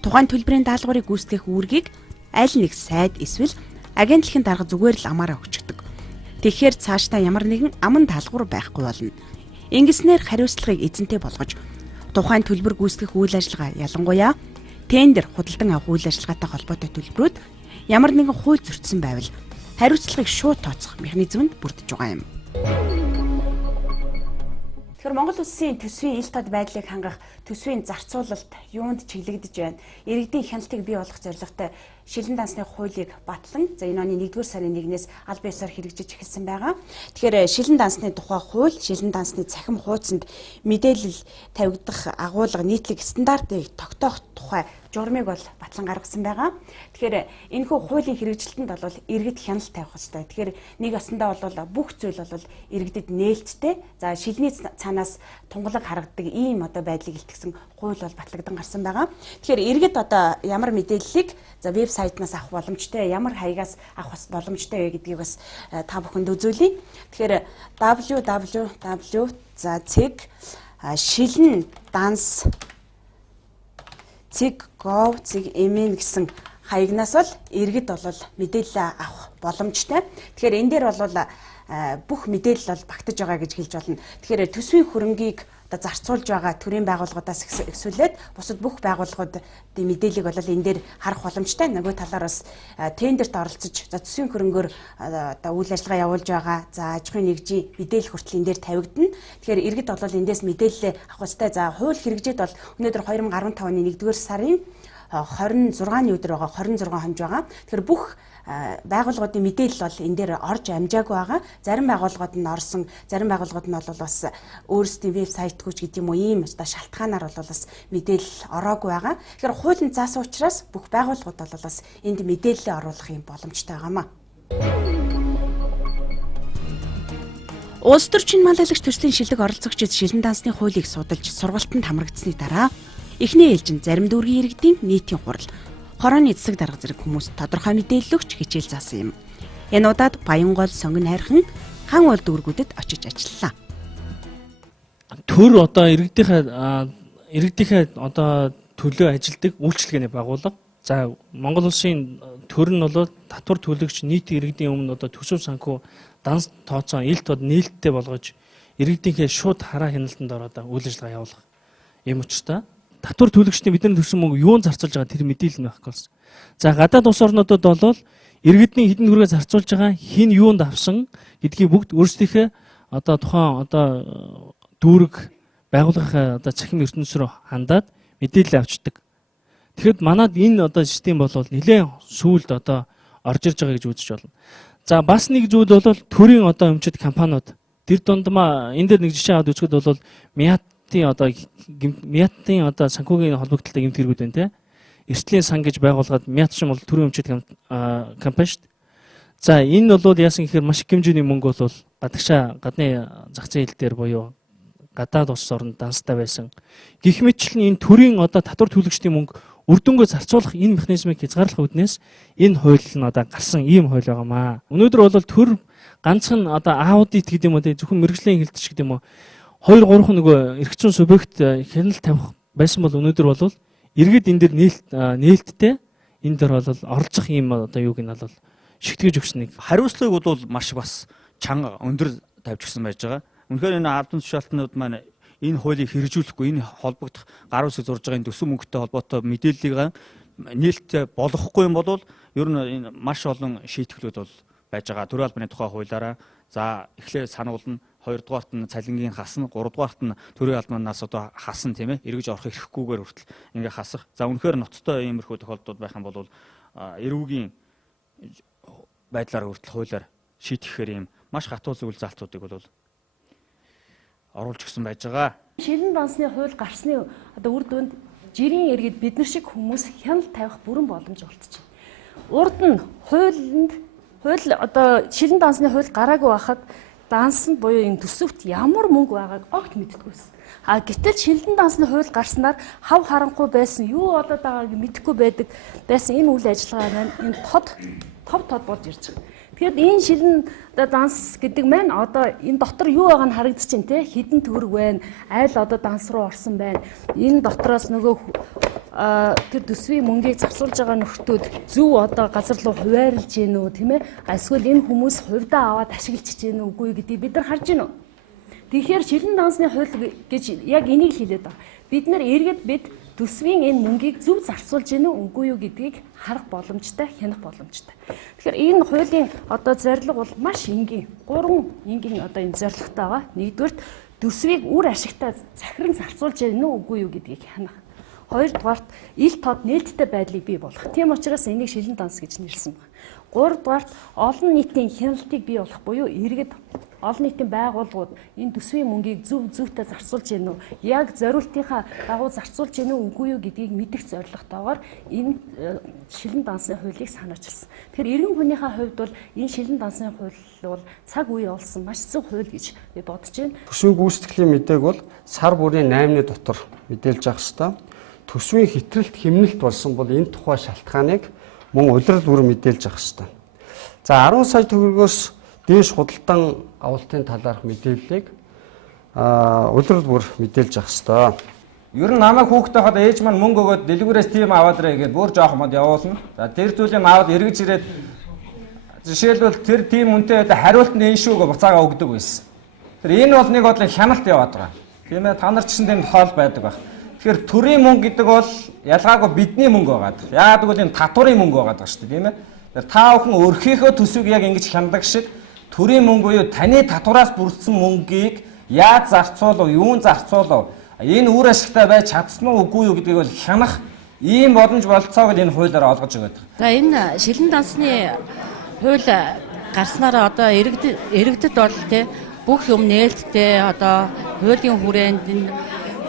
Тухайн төлбөрийн даалгаврыг гүйцэтгэх үүргийг аль нэг сайд эсвэл агентлагийн дарга зүгээр л амаараа өгчдөг. Тэгэхээр цаашдаа ямар нэгэн аман даалгавар байхгүй болно. Ингэснээр хариуцлагыг эзэнтэй болгож тухайн төлбөр гүйцэтгэх үйл ажиллагаа ялангуяа тендер худалдан авах үйл ажиллагаатай холбоотой төлбөрүүд ямар нэгэн хууль зөрчсөн байвал хариуцлагыг шууд тооцох механизмд бүрдэж байгаа юм. Тэгэхээр Монгол улсын төсвийн ил тод байдлыг хангах төсвийн зарцуулалт юунд чиглэгдэж байна? Иргэдийн хяналтыг бий болгох зорилготой шилэн дансны хуулийг батлан за энэ оны 1-р сарын 1-ээс аль биесээр хэрэгжиж эхэлсэн байгаа. Тэгэхээр шилэн дансны тухай хууль, шилэн дансны цахим хуудсанд мэдээлэл тавигдах агуулга нийтлэг стандартыг тогтоох тухай журмыг бол батлан гаргасан байгаа. Тэгэхээр энэхүү хуулийн хэрэгжилтэнд бол иргэд хяналт тавих хэрэгтэй. Тэгэхээр нэг ясандаа бол бүх зүйл бол иргэдэд нээлттэй. За шилний цаанаас тунгалаг харагддаг ийм одоо байдлыг илтгэсэн хууль бол батлагдсан гарсан байгаа. Тэгэхээр иргэд одоо ямар мэдээллийг за вебсайтнаас авах боломжтой, ямар хаягаас авах боломжтой вэ гэдгийг бас та бүхэнд үзүүлье. Тэгэхээр www.cig шилэн данс cig.gov.mn гэсэн хаягнаас бол иргэд бол мэдээлэл авах боломжтой. Тэгэхээр энэ дээр бол бүх мэдээлэл бол багтаж байгаа гэж хэлж болно. Тэгэхээр төсвийн хөрөнгийг одоо зарцуулж байгаа төрийн байгууллагуудаас эхсүүлээд бусад бүх байгууллагуудын мэдээллийг бол энэ дээр харах боломжтой. Нөгөө талаар бас тендерт оролцож за төсвийн хөрөнгөөр одоо үйл ажиллагаа явуулж байгаа за аж ахуйн нэгжийн мэдээлэл хүртэл энэ дээр тавигдана. Тэгэхээр иргэд бол эндээс мэдээлэл авах ёстой. За хууль хэрэгжээд бол өнөөдөр 2015 оны 1-р сарын 26-ны өдөр байгаа 26 хоног байгаа. Тэгэхээр бүх байгууллагуудын мэдээлэл бол энэ дээр орж амжаагүй байгаа. Зарим байгууллагууд нь орсон, зарим байгууллагууд нь бол бас өөрсдийн вебсайтгүй ч гэдэг юм уу ийм одоо шалтгаанаар бол бас мэдээлэл ороогүй байгаа. Тэгэхээр хуулийн заасан учраас бүх байгууллагууд бол бас энд мэдээлэл оруулах юм боломжтой байгаамаа. Улс төрчин маллагч төслийн шилдэг оролцогчид шилэн дансны хуулийг судалж сургалтанд хамрагдсны дараа эхний ээлжинд зарим дүүргийн иргэдийн нийтийн хурал хорооны эцэг дарга зэрэг хүмүүс тодорхой мэдээлэл өгч хичээл заасан юм. Энэ удаад Баянгол сонгон хайрхан хан уул дүүргүүдэд очиж ажиллалаа. Төр одоо иргэдийнхээ одоо төлөө ажилдаг үйлчилгээний байгууллага. За Монгол улсын төр нь бол татвар төлөгч нийт иргэдийн өмнө одоо төсөв санхүү данс тооцоо ил тод нээлттэй болгож иргэдийнхээ шууд хараа хяналтанд ороод үйл ажиллагаа явуулах юм учраас татвар төлөгчдийн бидний төрсөн мөнгө юунд зарцуулж байгаа тэр мэдээлэл нь байхгүй болсон. За гадаад улс орнуудад бол иргэдний хэдэн хүрээ зарцуулж байгаа хин юунд авсан гэдгийг бүгд өөрсдийнхээ одоо тухайн одоо дүүрэг байгууллагын одоо цахим ертөнцийн рүү хандаад мэдээлэл авчдаг. Тэгэхэд манад энэ одоо систем бол нэлээд сүүлд одоо орж ирж байгаа гэж үзэж байна. За бас нэг зүйл бол төрийн одоо өмчит компаниуд тэр дундмаа энэ дээр нэг жишээ аваад үзэхэд бол Мят Мятын одоо санхүүгийн холбогдлолтой гэмт хэрэгүүд байна те. Эрсдлийн сан гэж байгуулгаад Мят шин бол төрийн өмчит компани шүү дээ. За энэ бол яасан гэхээр маш их хэмжээний мөнгө бол гадны зах зээл дээр буюу гадаад улс орнд данстай байсан. Гэх мэтчлэн энэ төрийн одоо татвар төлөгчдийн мөнгө үр дүнгээ зарцуулах энэ механизмыг хязгаарлах үүднээс энэ хууль нь одоо гарсан ийм хууль байгаамаа. Өнөөдөр бол төр ганцхан одоо аудит гэдэг юм уу зөвхөн мэрэгжлийн хэлтч гэдэг юм уу 2-3 нөгөө эрх зүйн субъект хяналт тавих байсан бол өнөөдөр бол иргэд энэ дэр нээлттэй энэ дэр бол оролцох ийм одоо юуг нь бол шигтгэж өгснэг. Хариуцлагыг бол маш бас чанга өндөр тавьж гисэн байж байгаа. Үнэхээр энэ албан тушаалтнууд маань энэ хуулийг хэрэгжүүлэхгүй энэ холбогдох гар үсэг зурж байгаа энэ төсөв мөнгөтэй холбоотой мэдээллийг нээлттэй болгохгүй юм бол ер нь энэ маш олон шийтгэлүүд бол байж байгаа. Төрийн албаны тухай хуулиараа за эхлээд сануулна, хоёрдугаарт нь цалингийн хасна, гуравдугаарт нь төрийн албанаас одоо хасна тийм ээ. Эргэж орох эрхгүйгээр хүртэл ингээ хасах. За үнэхээр ноцтой иймэрхүү тохиолдлууд байх юм бол эрүүгийн байдлаар хүртэл хуулиар шийтгэхээр ийм маш хатуу зүйл залтуудыг бол оруулж өгсөн байж байгаа. Шилэн дансны хууль гарсны одоо үр дүнд жирийн иргэд бид нар шиг хүмүүс хяналт тавих бүрэн боломж олдчихэ. Урд нь хууль одоо шилэн дансны хууль гараагүй байхад дансанд буюу энэ төсөвт ямар мөнгө байгааг огт мэддэггүйсэн. Гэтэл шилэн дансны хууль гарснаар хав харанхуй байсан юу болоод байгааг мэдэхгүй байсан энэ үйл ажиллагаа маань энэ тод болж ирж байгаа. Тэгэхээр энэ шилэн данс гэдэг маань одоо энэ дотор юу байгаа нь харагдчихээн те хідэн төгрөг байна. Айл одоо данс руу орсон байна. Энэ дотроос нөгөө тэр төсвийн мөнгийг зарцуулж байгаа нөхдүүд зөв одоо газар руу хуваарлж гин үү тийм ээ? Эсвэл энэ хүмүүс хувьдаа аваад ашиглаж гин үгүй гэдгийг бид нар харж гин үү? Тэгэхээр шилэн дансны хууль гэж яг энийг хэлээд байгаа. Бид нар бид төсвийн энэ мөнгийг зөв зарцуулж гин үгүй юу гэдгийг харах боломжтой, хянах боломжтой. Тэгэхээр энэ хуулийн одоо зорилго бол маш энгийн. 3 энгийн одоо энэ зорилготой байгаа. Нэгдүгээр төсвийг үр ашигтай захиран зарцуулж гин үгүй юу гэдгийг хянах. Хоёрдугаарт ил тод нээлттэй байдлыг бий болгох. Тийм учраас энийг шилэн данс гэж нэрлсэн байна. Гуравдугаарт олон нийтийн хяналтыг бий болгох буюу иргэд олон нийтийн байгууллагууд энэ төсвийн мөнгийг зөвхөн зарцуулж гин үү? Яг зориултынхаа дагуу зарцуулж гин үү үгүй юу гэдгийг мэдэх зорилготойгоор энэ шилэн дансны хуулийг санаачилсан. Тэгэхээр иргэн хүнийхээ хувьд бол энэ шилэн дансны хууль бол цаг үе олсон маш зөв хууль гэж би бодож байна. Төсвийн гүйцэтгэлийн мэдээг бол сар бүрийн 8-ны дотор мэдээлж авах ёстой. Төсвийн хэтрэлт хэмнэлт болсон бол энэ тухай шалтгааныг мөн улирал бүр мэдээлж авах ёстой. За 10 сая төгрөгөөс дээш худалдан авалтын талаарх мэдээллийг улирал бүр мэдээлж авах ёстой. Ер нь намайг хүүхдээ хаад ээж маань мөнгө өгөөд дэлгүүрээс тийм аваад ирээ гэдээ бүр жоох мод явуулна. За тэр зүйлийг аваад эргэж ирээд жишээлбэл тэр тийм үнэтэй хариултанд энэ шүүгээ буцаага өгдөг байсан. Тэр энэ бол нэг бодлын хяналт яваад байгаа. Тийм ээ та нар ч гэсэн тийм тохиол байдаг баг. Тэгэхээр төрийн мөнгө гэдэг бол ялгаагүй бидний мөнгө байгаад. Яагаад гэвэл энэ татварын мөнгө байгаад байгаа шүү дээ, тийм ээ. Тэр та бүхэн өөрхийнхөө төсвийг яг ингэж хяндаг шиг төрийн мөнгө буюу таны татвараас бүрдсэн мөнгийг яаж зарцуулав, юун зарцуулав, энэ үр ашигтай байж чадсан уу үгүй юу гэдгийг бол хянах ийм боломж болцоог энэ хуулиар олгож өгöd. За энэ шилэн дансны хууль гарснараа одоо иргэдэд бол те бүх юм нээлттэй одоо хуулийн хүрээнд энэ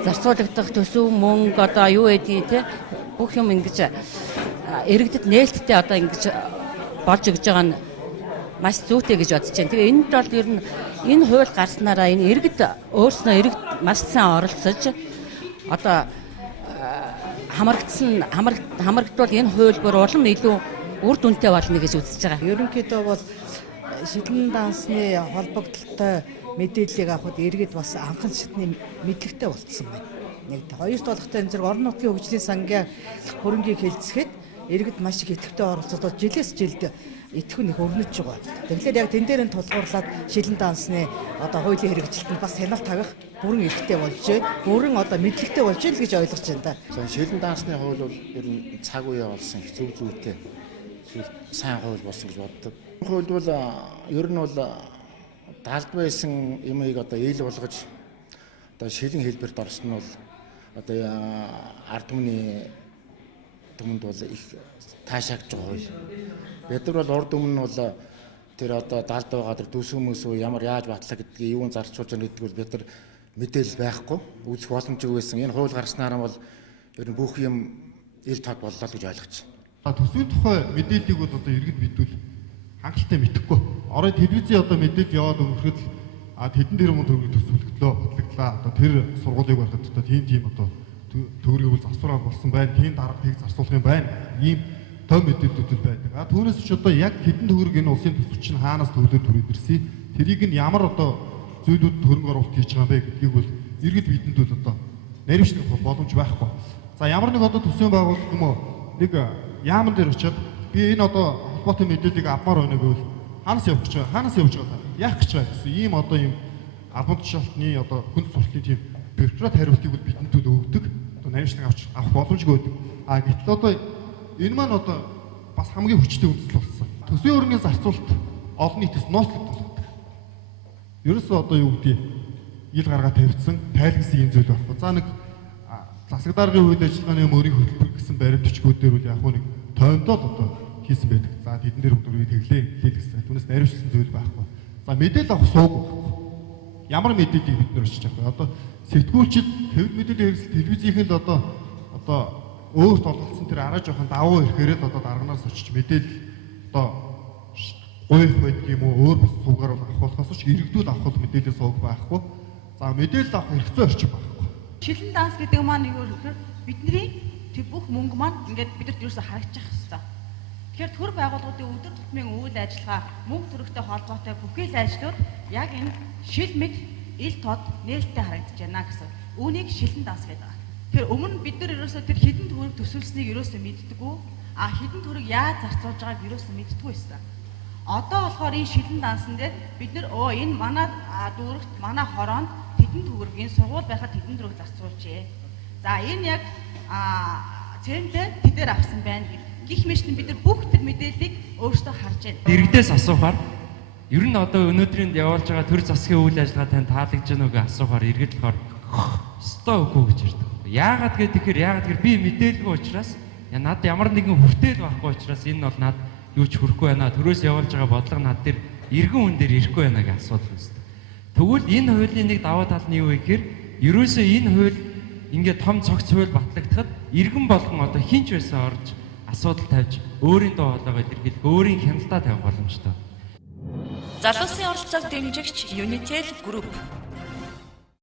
зарцуулагдах төсөв мөнгө одоо юу гэдгийг те бүх юм ингэж иргэдэд нээлттэй одоо ингэж болж өгж байгаа нь маш зүйтэй гэж бодож байна. Тэгээ энд бол ер нь энэ хууль гарснараа энэ иргэд өөрснөө маш сайн оролцож одоо хамрагдвал энэ хууль бүр улам илүү үр дүнтэй болно гэж үзэж байгаа. Ерөнхийдөө бол шилэн дансны холбогдлолтой мэдээллийг авахд иргэд бас анхан шатны мэдлэгтэй болцсон байна. Нэг хоёрт болохтой энэ зэрэг орон нутгийн хөгжлийн сангийн хөрөнгийг хэлцэхэд иргэд маш их идэвхтэй оролцоод жилээс жилд идэвх нэг өрнөж байгаа. Тэгэхээр яг тэн дээр нь тулгуурлаад шилэн дансны одоо хуулийн хэрэгжилтэнд бас хяналт тавих бүрэн эрхтэй болж, бүрэн одоо мэдлэгтэй болж ил гэж ойлгож байна да. Шилэн дансны хууль бол ер нь цаг үе болсон их зөв зүйтэй сайн хууль болсон гэж боддог. Хууль бол ер нь бол далд байсан юмыг одоо ил болгож одоо шилэн хэлбэрт орсон нь бол одоо ард түмний түмэнд бол их таашаагдж байгаа хууль. Бид нар бол урд өмнө нь бол тэр одоо далд байгаа тэр төсөв мөсөө ямар яаж батлаа гэдгийг юун зарцуулж байгаа гэдгийг бид нар мэдээлэл байхгүй, үзэх боломжгүй байсан. Энэ хууль гарснаар бол ер нь бүх юм ил тод боллоо гэж ойлгож байна. Төсвийн тухай мэдээллийг бол одоо иргэд мэдвэл хангалттай мэдэхгүй. Орой телевизийн одоо мэдээлэл яваад өгөхөд тэдэн тэрбум төгрөг төсвөлгөлөө бодлогдлаа. Одоо тэр сургуулийг барихад одоо тийм одоо төгрөгийг бол зарцуулаад болсон байна. Тийм дарга тийг зарцуулах юм байна. Ийм том мэдээлэлүүд байдаг. Түүнээс ч одоо яг хэдэн төгрөг энэ улсын төсвч чинь хаанаас төлөөд төрөөд ирсэн. Тэрийг нь ямар одоо зүйлүүд хөрөнгө оруулалт хийж байгаа юм бэ гэдгийг бол иргэд бидэнд бол одоо наривчлах боломж байхгүй. За ямар нэг одоо төсвийн байгууллага юм уу нэг яаман дээр очиод би энэ одоо холбоотой мэдээллийг авмаар байна гэвэл хаанаас явж байгаа яах гэж байгаа гэсэн ийм одоо ийм албан тушаалтны одоо хүнд сурталчилын тийм бюрократ хариултыг бол бидэнд өгдөг. Одоо наривчлах авах боломжгүй байдаг. Гэтэл одоо энэ маань одоо бас хамгийн хүчтэй үндэслэл болсон. Төсвийн хөрөнгөний зарцуулалт олон нийтэс ноцлогддог. Ерөөсөө одоо юу гэдэг ил гаргаа тавьсан тайлгсан юм зүйл байхгүй. За нэг засаг даргын үйл ажиллагааны мөрийн хөтөлбөр гэсэн баримтчгүүдээр үл яг нэг тоймдоод одоо хийсэн байдаг. За тэдэн дээр бүгд тэглээ хийлгэсэн. Түүнээс наривчлсан зүйл байхгүй. За мэдээлэл авах сууг байхгүй. Ямар мэдээллийг бид нэр очиж байгаа вэ? Одоо сэтгүүлчид хэвлэл мэдээллийн хэрэгсэл телевизийнхэнд одоо өөрт олгоцсон тэр араа жоохон давуу ирэхээр л одоо дарганаас очиж мэдээлэл одоо гуйх байдаг юм уу өөр бас суугаар авах болохоос ч иргэдүүд авах мэдээлэл сууг байхгүй. За мэдээлэл авах хэрэгцээ орчин байхгүй. Шилэн данс гэдэг маань юу гэхээр бидний тэр бүх мөнгө маань ингээд бидэрт юусаа харагдчих хэвээр. Тэгэхээр төр байгууллагуудын өдөр тутмын үйл ажиллагаа мөнгө төрөхтэй холбоотой бүхэл ажлууд яг энэ шил мэд ил тод нээлттэй харагдаж байна гэсэн. Үүнийг шилэн данс гэдэг. Тэр өмнө бид нар ерөөсөө тэр хідэн төгрөг төсвөлснийг ерөөсөө мэддэггүй. Хідэн төгрөг яаж зарцуулж байгааг ерөөсөө мэддэггүй байсан. Одоо болохоор энэ шилэн дансан дээр бид нар энэ манай дүүрэгт манай хороонд хідэн төгрөгийн сургууль байхад хідэн төгрөг зарцуулжээ. За энэ яг цэнтэй тэдээр авсан байна гэх мэтлэн бид нар бүх тэр мэдээллийг өөрсдөө харж байна. Иргэдээс асуухаар ер нь одоо өнөөдрийн явуулж байгаа төр засгийн үйл ажиллагаа тань таалагдж байна уу гэж асуухаар иргэд болохоор өстой үгүй гэж ярьдаг. Яагаад гэхээр би мэдээлгүй учраас над ямар нэгэн хүртэл байхгүй учраас энэ бол над юу ч хүрэхгүй байна. Төрөөс явуулж байгаа бодлого над дээр иргэн хүн дээр ирэхгүй байна гэж асуудал үүсдэг. Тэгвэл энэ хуулийн нэг даваа тал нь юу вэ гэхээр ерөөсөө энэ хууль ингээд том цогц хууль батлагдахад иргэн болгон одоо хинч байсан орж асуудал тавьж өөрийн доо хоолойгоо илэрхийлэх өөрийн хяналтаа тавих боломжтой. Залуусын оролцоог дэмжигч Unitel Group.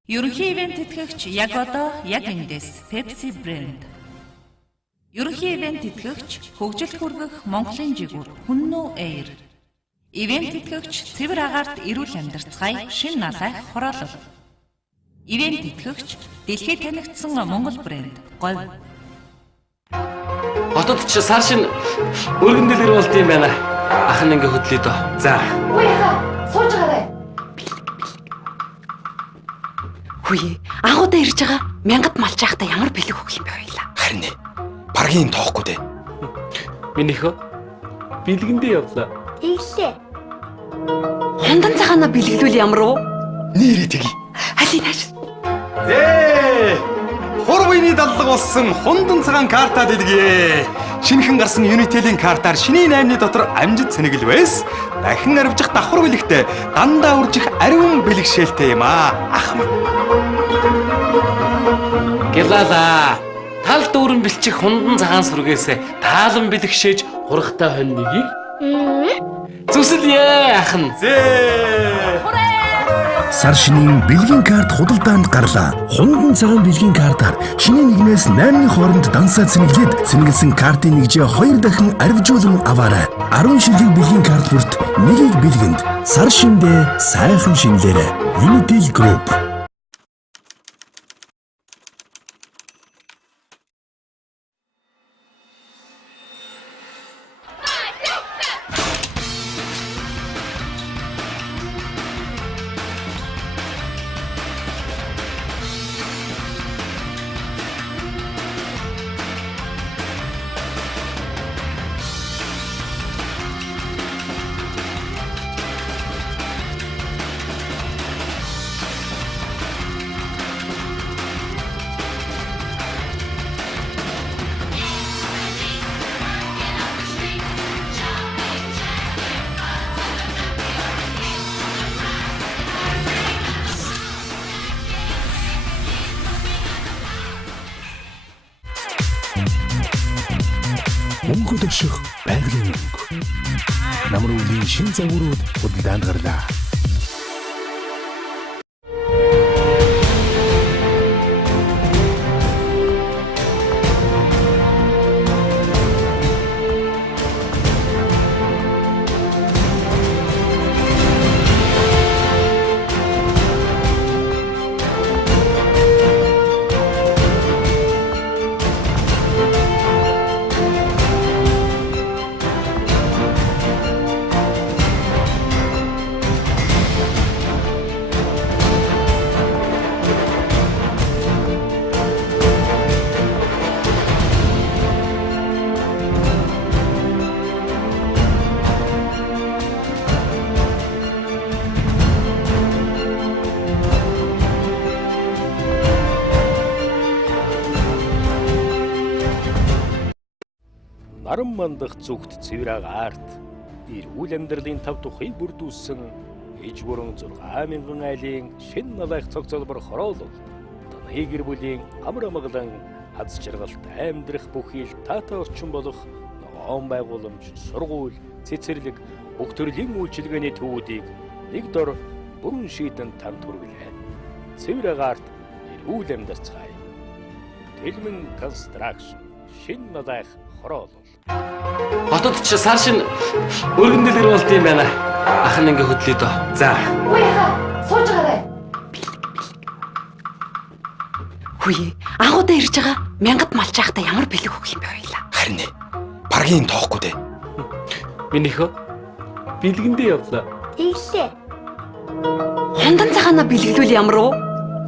Ерөнхий ивент тэтгэгч яг одоо яг эндээс Pepsi брэнд. Ерөнхий ивент тэтгэгч хөгжилд хүргэх Монголын жигүүр Хүннүү Air. Ивент тэтгэгч цэвэр агаарт эрүүл амьдарцгаая шин налайх хороолол. Ивент тэтгэгч дэлхийд танигдсан Монгол брэнд Говь. Хотод ч сар шин өргөн дэлгэр болд юм байна. Ах нь ингээ хөдлөе дөө. За. Үгүй яа, сууж байгаарай. Хүйе, агуудаа ирж байгаа мянгад малж байхдаа ямар бэлэг өгөх юм бэ хоёлаа. Харин ээ. Баргийн тоохгүй дээ. Минийхөө бэлгэндээ явлаа. Иглээ. Хундан цагаана бэлгэлүүл ямар уу? Нэрээ тгий. Алин хааш. Хурвыны даллага болсон хундан цагаан картаа дэлгье. Шинэхэн гарсан Unitel-ийн картаар шинийн 8-ны дотор амжид цэнэглэл байс. Дахин арвжих давхар бэлэгтэй дандаа үржих ариун бэлэгшээлтэй юм аа. Ах минь. Гэлала. Тал дүүрэн бэлчих хундан цагаан сүргээс таалан бэлэгшээж хургтай хонь нэгийг зүсэлье ахын. Сар шинийн бэлгийн карт худалдаанд гарлаа. Хундан цагаан бэлгийн картаар шинийн 1-ээс 8-ны хооронд дансаа цэнэглээд цэнэглэсэн картын нэгжээ 2 дахин арвижуулан аваарай. 10 шилдэг бэлгийн карт бүрт нэгийг бэлгэнд. Сар шиндээ сайхан шинлээрэ. Unitel Group. өдөрших байгалийн мөнгө. Намар өвлийн шин загварууд худалдаанд гарлаа. Наран мандах зүгт цэврэг арт эрүүл амьдралын тав тухыг бүрдүүлсэн иж бүрэн 6,000 айлын шин налайх цог залбар хороолол таны гэр бүлийн амар амгалан аз жаргалт амьдрах бүхий л таатай орчин болох ногоон байгууламж, сургууль, цэцэрлэг бүх төрлийн үйлчилгээний төвүүдийг нэг дор бүрэн шийдэн танд хүргэлээ. Цэврэг арт эрүүл амьдарцгаая. Тэлмэн констракшн шин налайх хороолол. Хотод ч сар шин өргөн дэлгэр болт юм байна. Ах нь ингээ хөдлөе дөө. За. Үгүй яа, сууж байгаарай. Хүй, агуудаа ирж байгаа мянгад малж байхдаа ямар бэлэг өгөх юм бэ хоёлаа. Харин паргийн тоохгүй дээ. Минийхөө бэлгэндээ явлаа. Тэглээ. Хундан цагаана бэлгэлүүл ямар уу?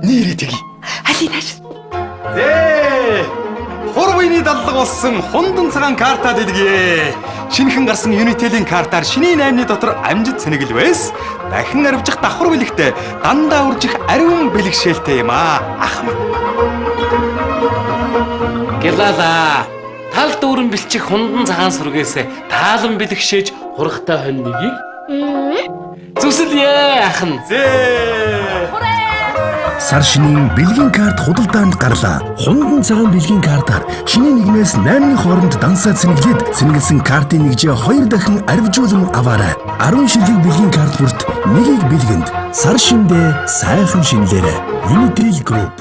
Нэрээ тгий. Алин хааш. Хурвыны даллаг болсон хундан цагаан карта дэлгэе. Шинэхэн гарсан Unitel-ийн картаар шинийн 8-ны дотор амжид цэнэглвэс. Дахин арвжих давхар бэлэгтэй дандаа үржих ариун бэлэгшээлтэй юм аа. Ахмад. Гэлала. Тал дүүрэн бэлчих хундан цагаан сүргээсээ таалан бэлэгшээж хургтай хонь нэгийг зүсэлье ахын. Сар шинийн бэлгийн карт худалдаанд гарлаа. Хундан цагаан бэлгийн картаар шинийн 1-ээс 8-ны хооронд дансаа цэнэглээд цэнэглэсэн картын нэгжээ 2 дахин арвижуулан аваарай. 10 ширхэг бэлгийн карт бүрт нэгийг бэлгэнд. Сар шиндээ сайхан шинлээрэй. Unitel Group.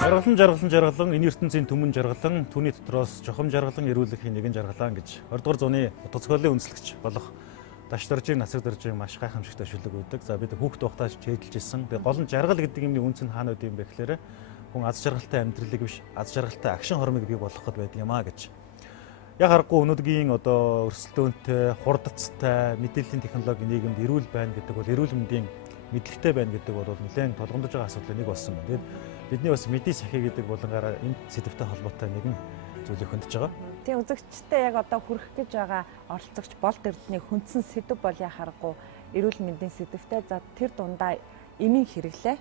Жаргалан энэ ертөнцийн түмэн жаргалан түүний дотроос жохом жаргалан эрүүлэхийн нэгэн жаргалан гэж 20 дугаар зууны утга зохиолын үндэслэгч болох даш дөржийн насаг дөржийн маш гайхамшигтай шүлэг өгдөг. За бид хүүхд тухтааж чийдэлж исэн. Тэгээ гол нь жаргал гэдэг юмны үнц нь хаана үт юм бэ гэхээр хүн аз жаргалтай амьдралыг биш аз жаргалтай агшин хормыг бий болгоход байдаг юм аа гэж. Яг харахгүй өнөөдрийн одоо өрсөлдөөнтэй, хурдцтай, мэдээллийн технологийн нийгэмд эрүүл байна гэдэг бол эрүүл мэндийн мэдлэгтэй байна гэдэг бол нэлээд толгомдож байгаа асуудал нэг болсон байна. Тэгээд бидний бас мэдээ сахи гэдэг болонгаараа энэ сэдвтэй холбоотой нэгэн зүйлийг хөндөж байгаа. Тийм үзэгчтэй яг одоо хүрэх гэж байгаа оролцогч болд эрдний хүндсэн сэдв бол яхаарахгүй эрүүл мэндийн сэдвтэй. За тэр дундаа эмийн хэрэглээ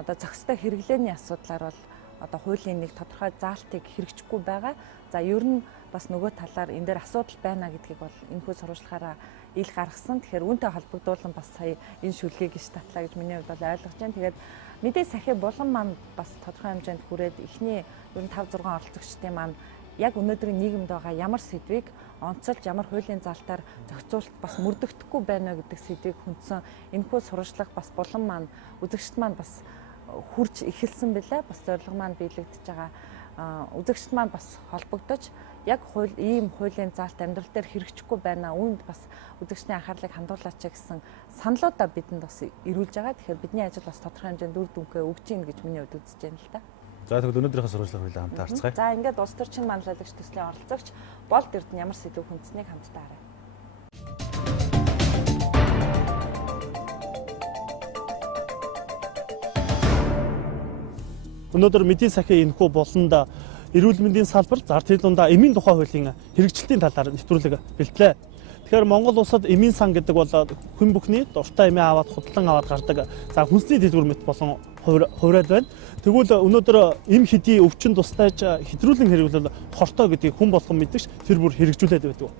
одоо зохистой хэрэглээний асуудлаар бол одоо хуулийн нэг тодорхой заалтыг хэрэгжихгүй байгаа. За ер нь бас нөгөө талаар энэ дээр асуудал байна гэдгийг бол энэхүү сурвалжлахаараа ил гаргасан. Тэгэхээр үүнтэй холбогдуулан бас сая энэ шүлгийг иш татлаа гэж миний хувьд бол ойлгож байна. Тэгээд мэдээ сахи булган маань бас тодорхой хэмжээнд хүрээд эхний ер нь 5-6 оролцогчдын маань яг өнөөдрийн нийгэмд байгаа ямар сэдвийг онцолж ямар хуулийн залтаар зохицуулт бас мөрдөгдөхгүй байна гэдэг сэдвийг хүндсэн энэхүү сурвалжлах бас булан маань үзэгчд маань бас хурж эхэлсэн билээ. Бас зорилго маань биелэгдэж байгаа. Үзэгчд маань бас холбогдож яг ийм хуулийн заалт амьдрал дээр хэрэгжихгүй байна. Үүнд бас үзэгчдийн анхаарлыг хандуулаач гэсэн саналуудаа бидэнд бас ирүүлж байгаа. Тэгэхээр бидний ажил бас тодорхой хэмжээнд үр дүнгээ өгч ийн гэж миний хувьд үзэж байна л да. За тэгвэл өнөөдрийнхөө сурвалжлага хоёлаа хамтаа харцгаая. За ингээд улс төрчин манлайлагч төслийн оролцогч болд эрдэнэ ямар сэдв хүндсэнийг хамтдаа харъя. Өнөөдөр мэдээ сахиа энэхүү болонд эрүүл мэндийн салбар зар тэр дундаа эмийн тухай хуулийн хэрэгжилтийн талаар нэвтрүүлэг бэлтлээ. Тэгэхээр Монгол улсад эмийн сан гэдэг бол хүн бүхний дуртай эмээ аваад худалдан аваад гардаг. За хүнсний дэлгүүр мэт болон хуврал байна. Тэгвэл өнөөдөр эм хэдий өвчин тусдайж хэтрүүлэн хэрэглэл хортой гэдгийг хүн болгон мэдэгч тэр бүр хэрэгжүүлээд байдаг.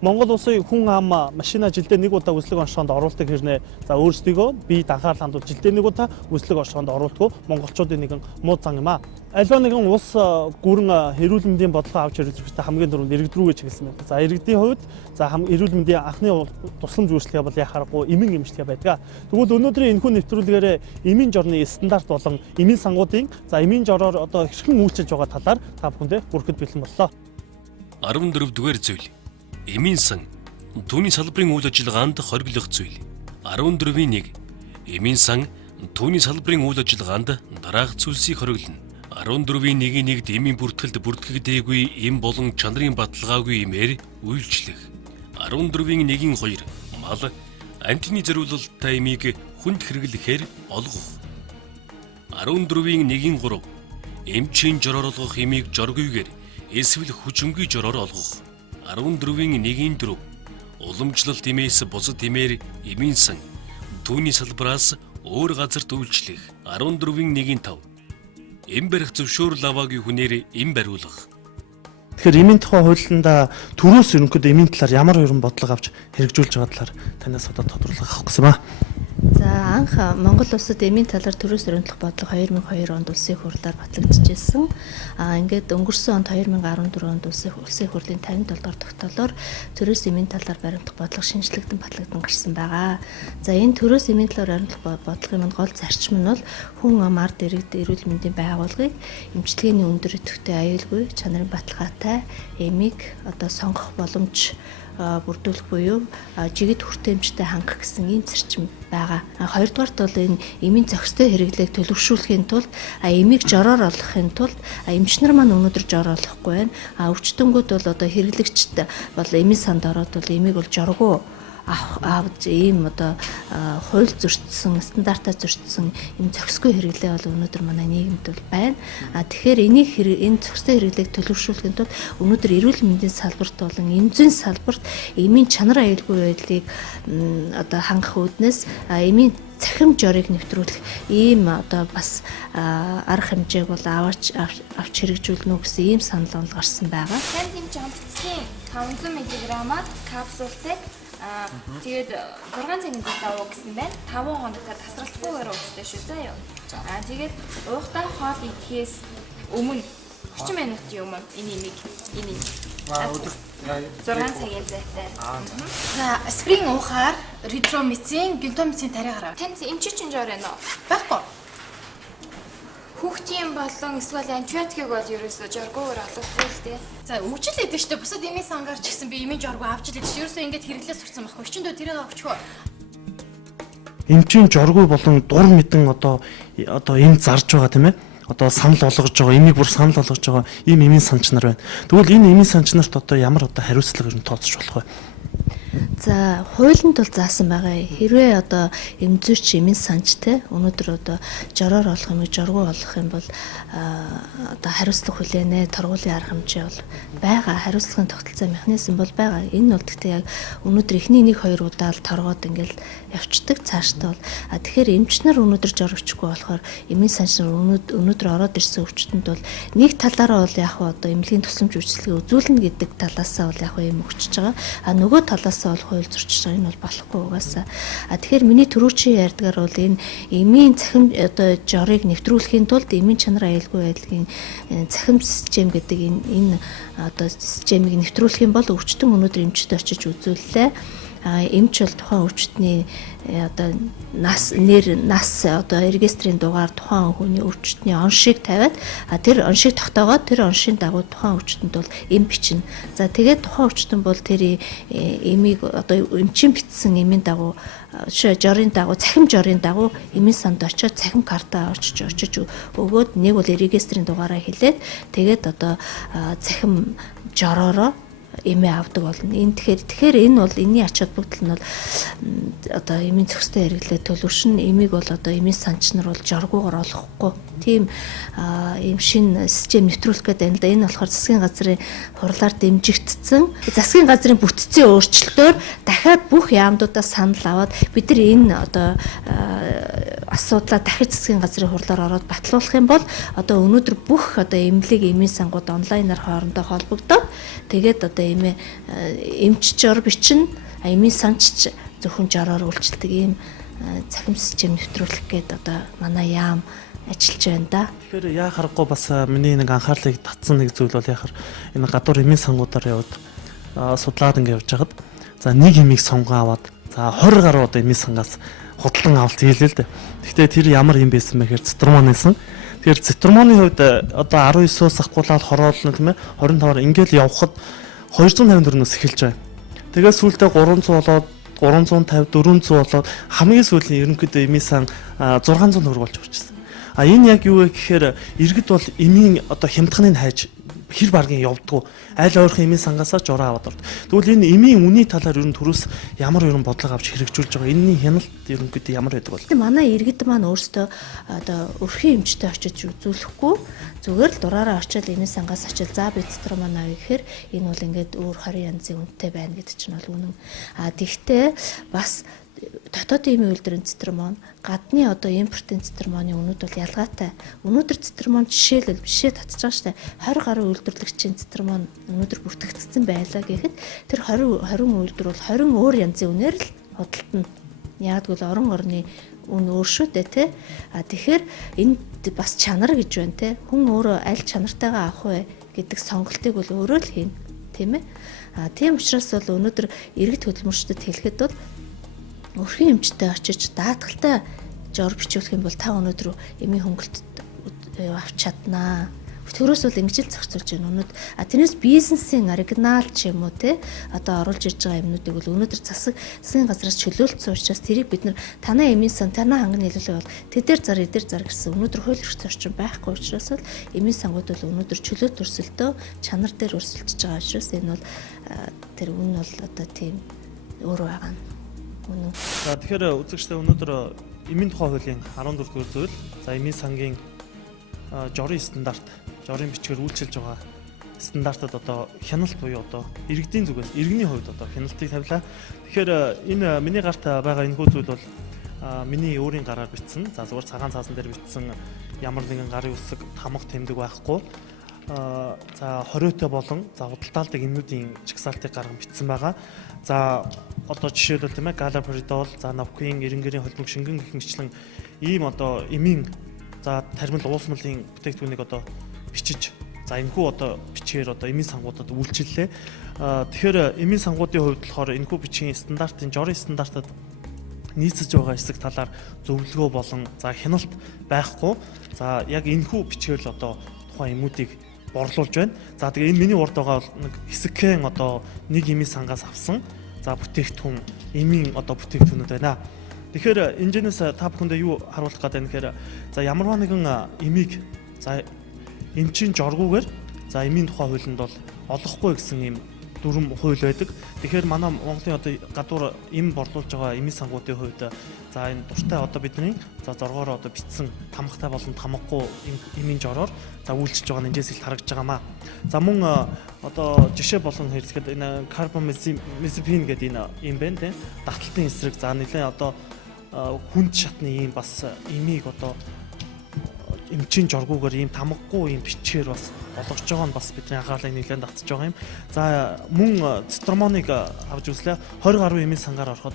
Монгол улсын хүн ам машина жилдээ нэг удаа үслэг оншоонд оруулдаг хэрнээ за өөрсдийгөө бие данхаарал хандуул жилдээ нэг удаа үслэг оншоонд оруулдаг монголчуудын нэгэн муу зан юм аа. Альва нэгэн улс гүрэн эрүүл мэндийн бодлого авч хэрэгжих хэрэгтэй хамгийн дөрөнд иргэд рүү гэж хэлсэн байна. За иргэдийн хувьд за эрүүл мэндийн анхны тусламж үйлчлэгээ бол яхаарахгүй эмийн эмчилгээ байдаг. Тэгвэл өнөөдрийн энэхүү нэвтрүүлгээр эмийн жорны стандарт болон эмийн сангуудын за эмийн жороор одоо хэрхэн үйлчилж байгаа талаар та бүхэндээ хүрэхэд бэлэн боллоо. 14 дугаар зүйл. Эмийн сан түүний салбарын үйл ажиллагаанд хориглох зүйл. 14-ийн 1. Эмийн сан түүний салбарын үйл ажиллагаанд дараах зүйлсийг хориглоно. 14-ийн 1-д эмийн бүртгэлд бүртгэгдээгүй эм болон чанарын баталгаагүй эмээр үйлчлэх. 14-ийн 1-2 мал амтны зориулалттай эмийг хүнд хэрэглэхээр олгох. 14-ийн 1-3 эмчийн жороор олгох эмийг жоргүйгээр эсвэл хүчингүй жороор олгох. 14-ийн 1-4 уламжлалт эмээс бусад эмээр эмийн сан түүний салбараас өөр газарт үйлчлэх. 14-ийн 1-5 эм барих зөвшөөрөл аваагүй хүнээр эм бариулах. Тэгэхээр эмийн тухай хуулинд төрөөс ерөнхийдөө эмийн талаар ямар ерөн бодлого авч хэрэгжүүлж байгаа талаар танаас одоо тодорхойлох авах гэсэн ба. За анх Монгол улсад эмийн талаар төрөөс өрнөлөх бодлого 2002 онд улсын хурлаар батлагдчихсэн. Ингээд өнгөрсөн онд 2014 онд улсын хурлын 57 дахь тогтоолоор төрөөс эмийн талаар баримтах бодлого шинжлэгдэн батлагдсан гарсан байгаа. За энэ төрөөс эмийн талаар баримтах бодлогын гол зарчим нь бол хүн ам ард иргэд эрүүл мэндийн байгууллагыг эмчилгээний өндөр идэвхтэй аюулгүй чанарын баталгаатай эмийг одоо сонгох боломж бүрдүүлэх буюу жигэд хүртээмжтэй хангах гэсэн ийм зарчим байгаа. Хоёрдугаарт бол энэ эмийн зохистой хэрэглээг төлөвшүүлэхийн тулд эмийг жороор олохын тулд эмч нар маань өнөөдөр жор олохгүй байна. Өвчтөнгүүд бол одоо хэрэглэгчд бол эмийн санд ороод бол эмийг бол жоргоо авч ийм одоо хууль зөрчсөн, стандартаа зөрчсөн юм зохисгүй хэрэглээ бол өнөөдөр манай нийгэмд бол байна. Тэгэхээр энэ зохистой хэрэглээг төлөвшүүлэхэд тулд өнөөдөр эрүүл мэндийн салбарт болон эмзэн салбарт эмийн чанар аюулгүй байдлыг одоо хангах үүднээс эмийн цахим жорыг нэвтрүүлэх ийм одоо бас арга хэмжээг бол авч хэрэгжүүлнэ үү гэсэн ийм санал бол гарсан байгаа. Танд эмч амтцгийн 500 мг-аар капсултай тэгээд 6 цагийн зав давуу гэсэн байна. 5 хоногт тасралтгүйгээр уустай шүү заа юу. Тэгээд уухтай хоол идэхээс өмнө 30 минутын өмнө энэ 6 цагийн зайтай. За аспирин уухаар ретромицин, гентомицин тариа гарав. Танд эмчийн жор байна уу? Байхгүй. Хүүхдийн болон эсвэл антибиотикийг бол ерөөсөө жоргуугаар олохгүй л дээ. За үгжил эдэж штэ бусад эмийн сангаар ч гэсэн би эмийн жоргоо авч л эдэж ерөөсөө ингэж хэрэглээ сурсан байхгүй. Өчигдөө тэрийг авчихгүй. Эмчийн жоргуу болон дур мэдэн одоо эм зарж байгаа тийм ээ. Одоо санал болгож байгаа, эмийг бүр санал болгож байгаа ийм эмийн санч нар байна. Тэгвэл энэ эмийн санч нарт одоо ямар одоо хариуцлага ер нь тооцож болох вэ? За хуулинд бол заасан байгаа. Хэрвээ одоо эмзүүрч эмийн санчтай өнөөдөр одоо жороор олох юм, жоргуу олох юм бол одоо хариуцлага хүлээнэ, торгуулийн арга хэмжээ бол байгаа. Хариуцлагын тогтолцоо механизм бол байгаа. Энэ бол гэхдээ яг өнөөдөр эхний 1-2 удаа л торгоод ингээл явцдаг цааштай бол тэгэхээр эмч нар өнөөдөр жорогчгүй болохоор эмийн санч нар өнөөдөр ороод ирсэн өвчтөнд бол нэг талаараа бол яг одоо эмнэлгийн тусламж үйлчилгээ үзүүлнэ гэдэг талаасаа бол яг юм өгчөж байгаа. Нөгөө талаасаа бол хууль зөрчиж байгаа. Энэ бол болохгүй угаасаа. Тэгэхээр миний түрүүчийн ярьдгаар бол энэ эмийн цахим одоо жорыг нэвтрүүлэхийн тулд эмийн чанар аюулгүй байдлын цахим систем гэдэг энэ одоо системийг нэвтрүүлэх юм бол өвчтөн өнөөдөр эмчд очиж үзүүллээ. Эмч бол тухайн өвчтний одоо нас одоо регистрийн дугаар тухайн хүний өвчтний оншийг тавиад тэр оншийг тогтоогоод тэр оншийн дагуу тухайн өвчтөнд бол эм бичнэ. За тэгээд тухайн өвчтөн бол тэр эмийг одоо эмчийн бичсэн эмийн дагуу жорын дагуу цахим жорын дагуу эмийн санд очиод цахим картаа очиж өгөөд нэг бол регистрийн дугаараа хэлээд тэгээд одоо цахим жороороо эмээ авдаг болно. Тэгэхээр энэ бол энэний ач холбогдол нь бол одоо эмийн зохистой хэрэглээ төлөвшин эмийг бол одоо эмийн санч нар бол жоргуугаар олохгүй. Тийм ийм шин систем нэвтрүүлэх гэдэг юм л да. Энэ болохоор засгийн газрын хурлаар дэмжигдсэн. Засгийн газрын бүтцийн өөрчлөлтөөр дахиад бүх яамдуудаас санал аваад бид нар энэ одоо асуудлаа дахиж засгийн газрын хурлаар ороод батлуулах юм бол одоо өнөөдөр бүх одоо эмнэлэг эмийн сангууд онлайнаар хоорондоо холбогдоод тэгээд одоо эмч жор бичнэ, эмийн санч зөвхөн жороор үйлчилдэг ийм цахим систем нэвтрүүлэх гээд одоо манай яам ажиллаж байна да. Тэгэхээр яа харахгүй бас миний нэг анхаарлыг татсан нэг зүйл бол яхаар энэ гадуур эмийн сангуудаар яваад судлаад ингэ явж хагаад за нэг эмийг сонгоо аваад за 20 гаруй одоо эмийн сангаас худалдан авалт хийлээ л дээ. Гэхдээ тэр ямар юм байсан бэ гэхээр цитрамон байсан. Тэгэхээр цитрамоны хувьд одоо 19-оос ахгуулаад хороолно тийм ээ 25-аар ингээл явхад 254-өөс эхэлж байгаа. Тэгээд сүүлдээ 300 болоод 350 400 болоод хамгийн сүүлийн ерөнхийдөө эмийн сан 600 төгрөг болж орчихсон. А энэ яг юу вэ гэхээр иргэд бол эмийн одоо хямдханыг хайж хэр баргийн явдггүй аль ойрхон эмийн сангасаа жураа аваад ордог. Тэгвэл энэ эмийн үний талаар ер нь төрөөс ямар ерөн бодлого авч хэрэгжүүлж байгаа энэний хяналт ерөнхийдөө ямар байдаг бол. Манай иргэд маань өөрсдөө одоо өрхийн эмчтэй очиж үзүүлэхгүй зүгээр л дураараа очиод эмийн сангаас очил за би цитрамон авъя гэхээр энэ бол ингээд өөр 20 янзын үнэтэй байна гэдэг чинь бол үнэн. А тэгтээ бас дотоодын эмийн үйлдвэрийн цитрамон, гадны одоо импортын цитрамоны үнүүд бол ялгаатай. Өнөөдөр цитрамон жишээ татчих байгаа штэ 20 гаруй үйлдвэрлэгчийн цитрамон өнөөдөр бүртгэгдсэн байлаа гэхэд тэр 20 үйлдвэр бол 20 өөр янзын үнээр л худалдана. Яг л орон орны үн өөр шүү дээ тий. А тэгэхээр энд бас чанар гэж байна тий. Хүн өөрөө аль чанартайгаа авах вэ гэдэг сонголтыг бол өөрөө л хийн тийм ээ. А тийм учраас бол өнөөдөр иргэд хөдөлмөрчдөд хэлэхэд бол өрхийн эмчтэй очиж даатгалтай жор бичүүлэх юм бол та өнөөдөр эмийн хөнгөлт авч чаднаа. Төрөөс бол ингэж л зохицуулж байна. Өнөөдөр тэрнээс бизнесийн оригинал ч юм уу те одоо оруулж ирж байгаа юмнуудыг бол өнөөдөр засгийн газраас чөлөөлсөн учраас тэрийг бид нар танаа эмийн сан танаа ханганы хэлэлээ бол тэдэр зар эдэр зар гэсэн өнөөдөр хууль эрх зорчин байхгүй учраас бол эмийн сангууд бол өнөөдөр чөлөөт өрсөлдөө чанар дээр өрсөлдөж байгаа учраас энэ бол тэр үн бол одоо тийм өөр байгаа нь. За тэгэхээр үзэгчдээ өнөөдөр эмийн тухай хуулийн 14 дугаар зүйл за эмийн сангийн жорын стандарт, жорын бичгээр үйлчилж байгаа стандартад одоо хяналт буюу одоо иргэдийн зүгээс иргэний хувьд одоо хяналтыг тавилаа. Тэгэхээр энэ миний гарт байгаа энэ хүү зүйл бол миний өөрийн гараар бичсэн. За зүгээр цагаан цаасан дээр бичсэн ямар нэгэн гарын үсэг тамга тэмдэг байхгүй. За хориотой болон за худалдаалдаг эмнүүдийн чагсаалтыг гарган бичсэн байгаа. За одоо жишээлбэл тийм ээ галоперидол, за навкин, эренгэрийн холбог шингэн гэх мэтлэн ийм одоо эмийн за тармил уус мөлийн бүтээгдэхүүнийг одоо бичиж за энэхүү одоо бичгээр одоо эмийн сангуудад үйлчиллээ. Тэгэхээр эмийн сангуудын хувьд болохоор энэхүү бичгийн стандартын жорын стандартад нийцэж байгаа хэсэг талаар зөвлөгөө болон за хяналт байхгүй. За яг энэхүү бичгээр л одоо тухайн эмүүдийг борлуулж байна. За тэгээ энэ миний урд байгаа бол нэг хэсэгхэн одоо нэг эмийн сангаас авсан за бүтээгдэхүүн эмийн одоо бүтээгдэхүүнүүд байна. Тэгэхээр энэжнээс та бүхэндээ юу харуулах гэдэг нь гэхээр за ямарваа нэгэн эмийг за эмчийн жоргуугаар за эмийн тухай хуулинд бол олохгүй гэсэн юм дүрм хууль байдаг. Тэгэхээр манай Монголын одоо гадуур эм борлуулж байгаа эмийн сангуудын хувьд за энэ дуртай одоо бидний за зоргоор одоо бичсэн тамгатай болон тамгагүй эмийн жороор за үйлчилж байгаа нь эндээс ил харагдж байгаамаа. За мөн одоо жишээ болон хэрэглэхэд энэ карбамазепин гэдэг энэ юм байна тийм давталтын эсрэг за нэлээд одоо хүнд шатны ийм бас эмийг одоо эмчийн жоргуугаар ийм тамгагүй ийм бичгээр бас болгож байгаа нь бас бидний анхаарлыг нэлээд татж байгаа юм. За мөн цитрамоныг авч үзлээ 20 гаруй эмийн сангаар ороход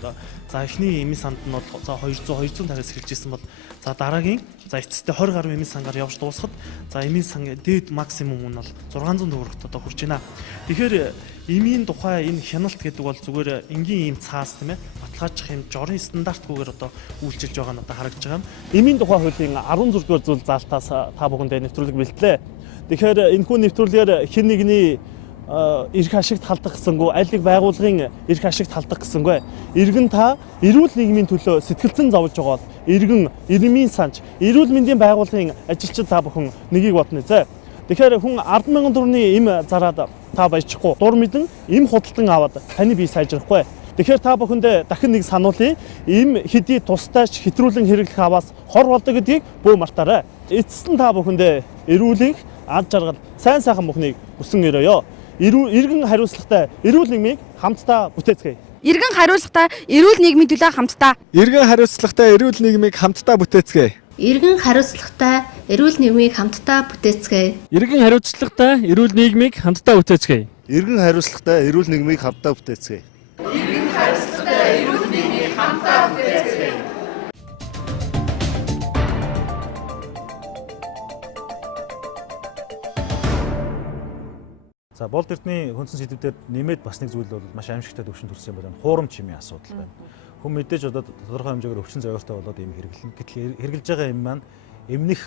за эхний эмийн санд нь бол за 200-250-аас эхэлж ирсэн бол за дараагийн за эцэстээ 20 гаруй эмийн сангаар явж дуусахад за эмийн сан дээд максимум нь бол 600 төгрөгт одоо хүрч байна. Тэгэхээр эмийн тухай энэ хяналт гэдэг бол зүгээр энгийн ийм цаас тийм ээ баталгаажих юм жорын стандартгүйгээр одоо үйлчилж байгаа нь одоо харагдж байгаа юм. Эмийн тухай хуулийн 16 дугаар зүйл заалтаас та бүхэндээ нэвтрүүлэг бэлтлээ. Тэгэхээр энэхүү нэвтрүүлгээр хэн нэгний эрх ашигт халдах гэсэнгүй аль нэг байгууллагын эрх ашигт халдах гэсэнгүй иргэн та эрүүл нийгмийн төлөө сэтгэлзэн зовлож байгаа бол иргэн эрмийн санч эрүүл мэндийн байгууллагын ажилчид та бүхэн нэгийг бодно зэ. Тэгэхээр хүн 10,000 төгрөгийн эм зараад та баяжихгүй дур мэдэн эм худалдан аваад таны бие сайжрахгүй. Тэгэхээр та бүхэндээ дахин нэг сануулъя. Эм хэдий тусдаач хэтрүүлэн хэрэглэх аваас хор болдог гэдгийг бүү мартаарай. Эцэст нь та бүхэндээ эрүүлэх ад жаргал сайн сайхан бүхнийг хүсэн өрөөё. Иргэн хариуцлагатай эрүүл нийгмийг хамтдаа бүтээцгээе. Иргэн хариуцлагатай эрүүл нийгмийн төлөө хамтдаа. Иргэн хариуцлагатай эрүүл нийгмийг хамтдаа бүтээцгээе. Иргэн хариуцлагатай эрүүл нийгмийг хамтдаа бүтээцгээе. Иргэн хариуцлагатай эрүүл нийгмийг хамтдаа бүтээцгээе. Иргэн хариуцлагатай эрүүл нийгмийг хамтдаа бүтээцгээе. Иргэн хариуцлагатай эрүүл нийгмийг хамтдаа бүтээцгээе. За болд эрдний хүнсэн сэдвээр нэмээд бас нэг зүйл бол маш аимшигтай төвшин төрсэн юм байна. Хуурамч хэмээн асуудал байна. Хүн мэдээж одоо тодорхой хэмжээгээр өвчин зовёртой болоод ийм хэрэглэн. Гэтэл хэрэгжилж байгаа юм маань эмнэх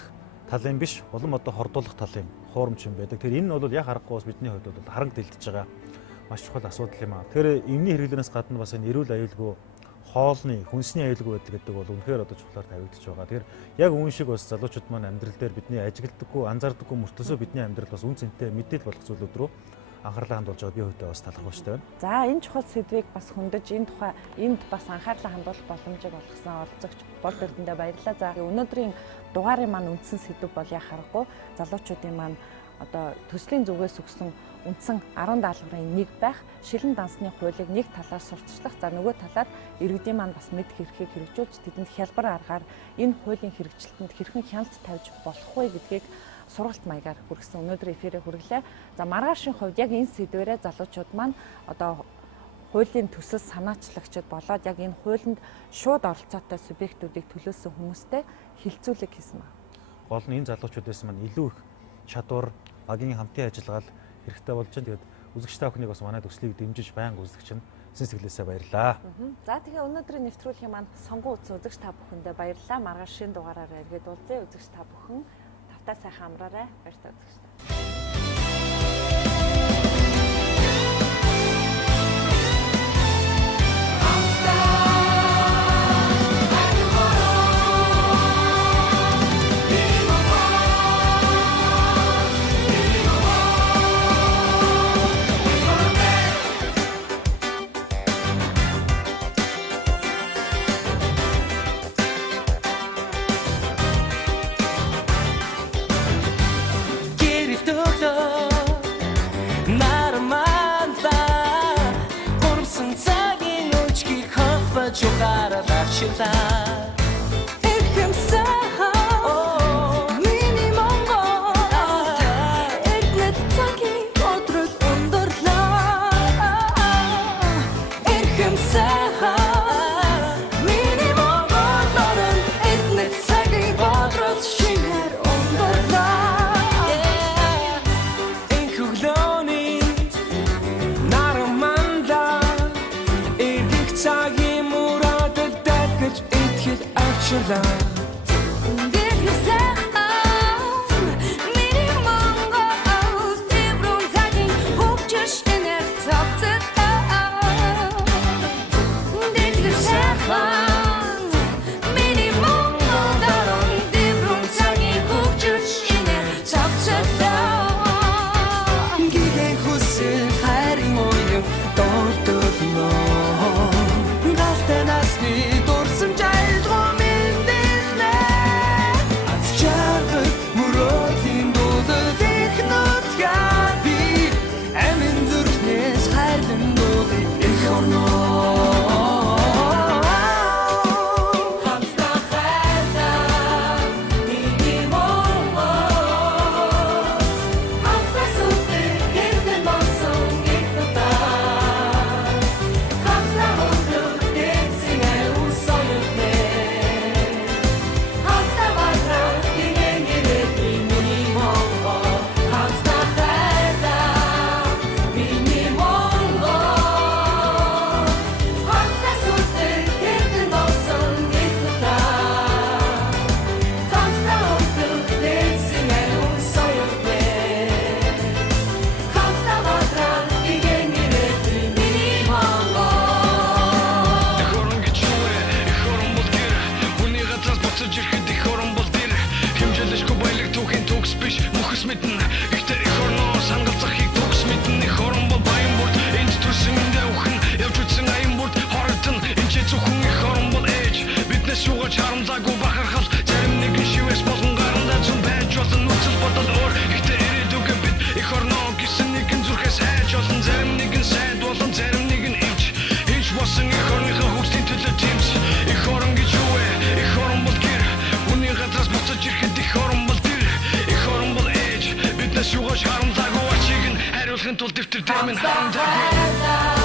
талын биш, улам одоо хордуулах талын хуурамч юм байдаг. Тэгэхээр энэ нь бол яг харахгүй бас бидний хувьд бол хараг дэлдэж байгаа маш чухал асуудал юм аа. Тэгэхээр эмний хэрэглэнээс гадна бас энэ эрүүл аюулгүй хоолны хүнсний аюулгүй байдал гэдэг бол үнэхээр одоо чухлаар тавигдчих байгаа. Тэгэхээр яг үүн шиг бас залуучууд маань амьдрал дээр бидний ажигладаггүй, анзаардаггүй мөртлөөсөө бидний амьдрал бас үн цэнтэй мэдээлэл болох зүйлүүд рүү анхаарлаа хандуулж байгаа би хувьдаа бас талархав шүү дээ. За энэ чухал сэдвийг бас хөндөж энэ тухай энд бас анхаарлаа хандуулах боломжийг олгосон оролцогч болд эрдэндээ баярлалаа. За өнөөдрийн дугаарын маань үндсэн сэдв бол яа харахгүй залуучуудын маань одоо төслийн зүгээс өгсөн үндсэн 10 даалгаврын нэг байх шилэн дансны хуулийг нэг талаар сурталчлах. За нөгөө талаар иргэдийн маань бас мэд хэрхийг хэрэгжүүлж тэдэнд хялбар аргаар энэ хуулийн хэрэгжилтэнд хэрхэн хяналт тавьж болох вэ гэдгийг сургалт маягаар хүргэсэн өнөөдөр эфирээ хүргэлээ. За маргаашийн хувьд яг энэ сэдвэрээ залуучууд маань одоо хуулийн төсөл санаачлагчид болоод яг энэ хуулинд шууд оролцоотой субъектүүдийг төлөөсөн хүмүүстэй хилцүүлэг хийсэн байна. Гол нь энэ залуучуудаас маань илүү их чадвар, багийн хамтын ажиллагаал хэрэгтэй болж байна. Тэгээд үзэгч та бүхнийг бас манай төслийг дэмжиж байнга үзэгч нь сэтгэлээсээ баярлалаа. За тэгээ өнөөдрийн нэвтрүүлгийн маань сонгон утсан үзэгч та бүхэндээ баярлалаа. Маргаашийн дугаараараа эргээд уулзъя. Үзэгч та бүхэн тавтай сайхан амраарай. Баярлалаа үзэгч та. Шугаш харамсаагүй ачиг нь хариулахын тулд дэвтэр дэмэн харамсаагүй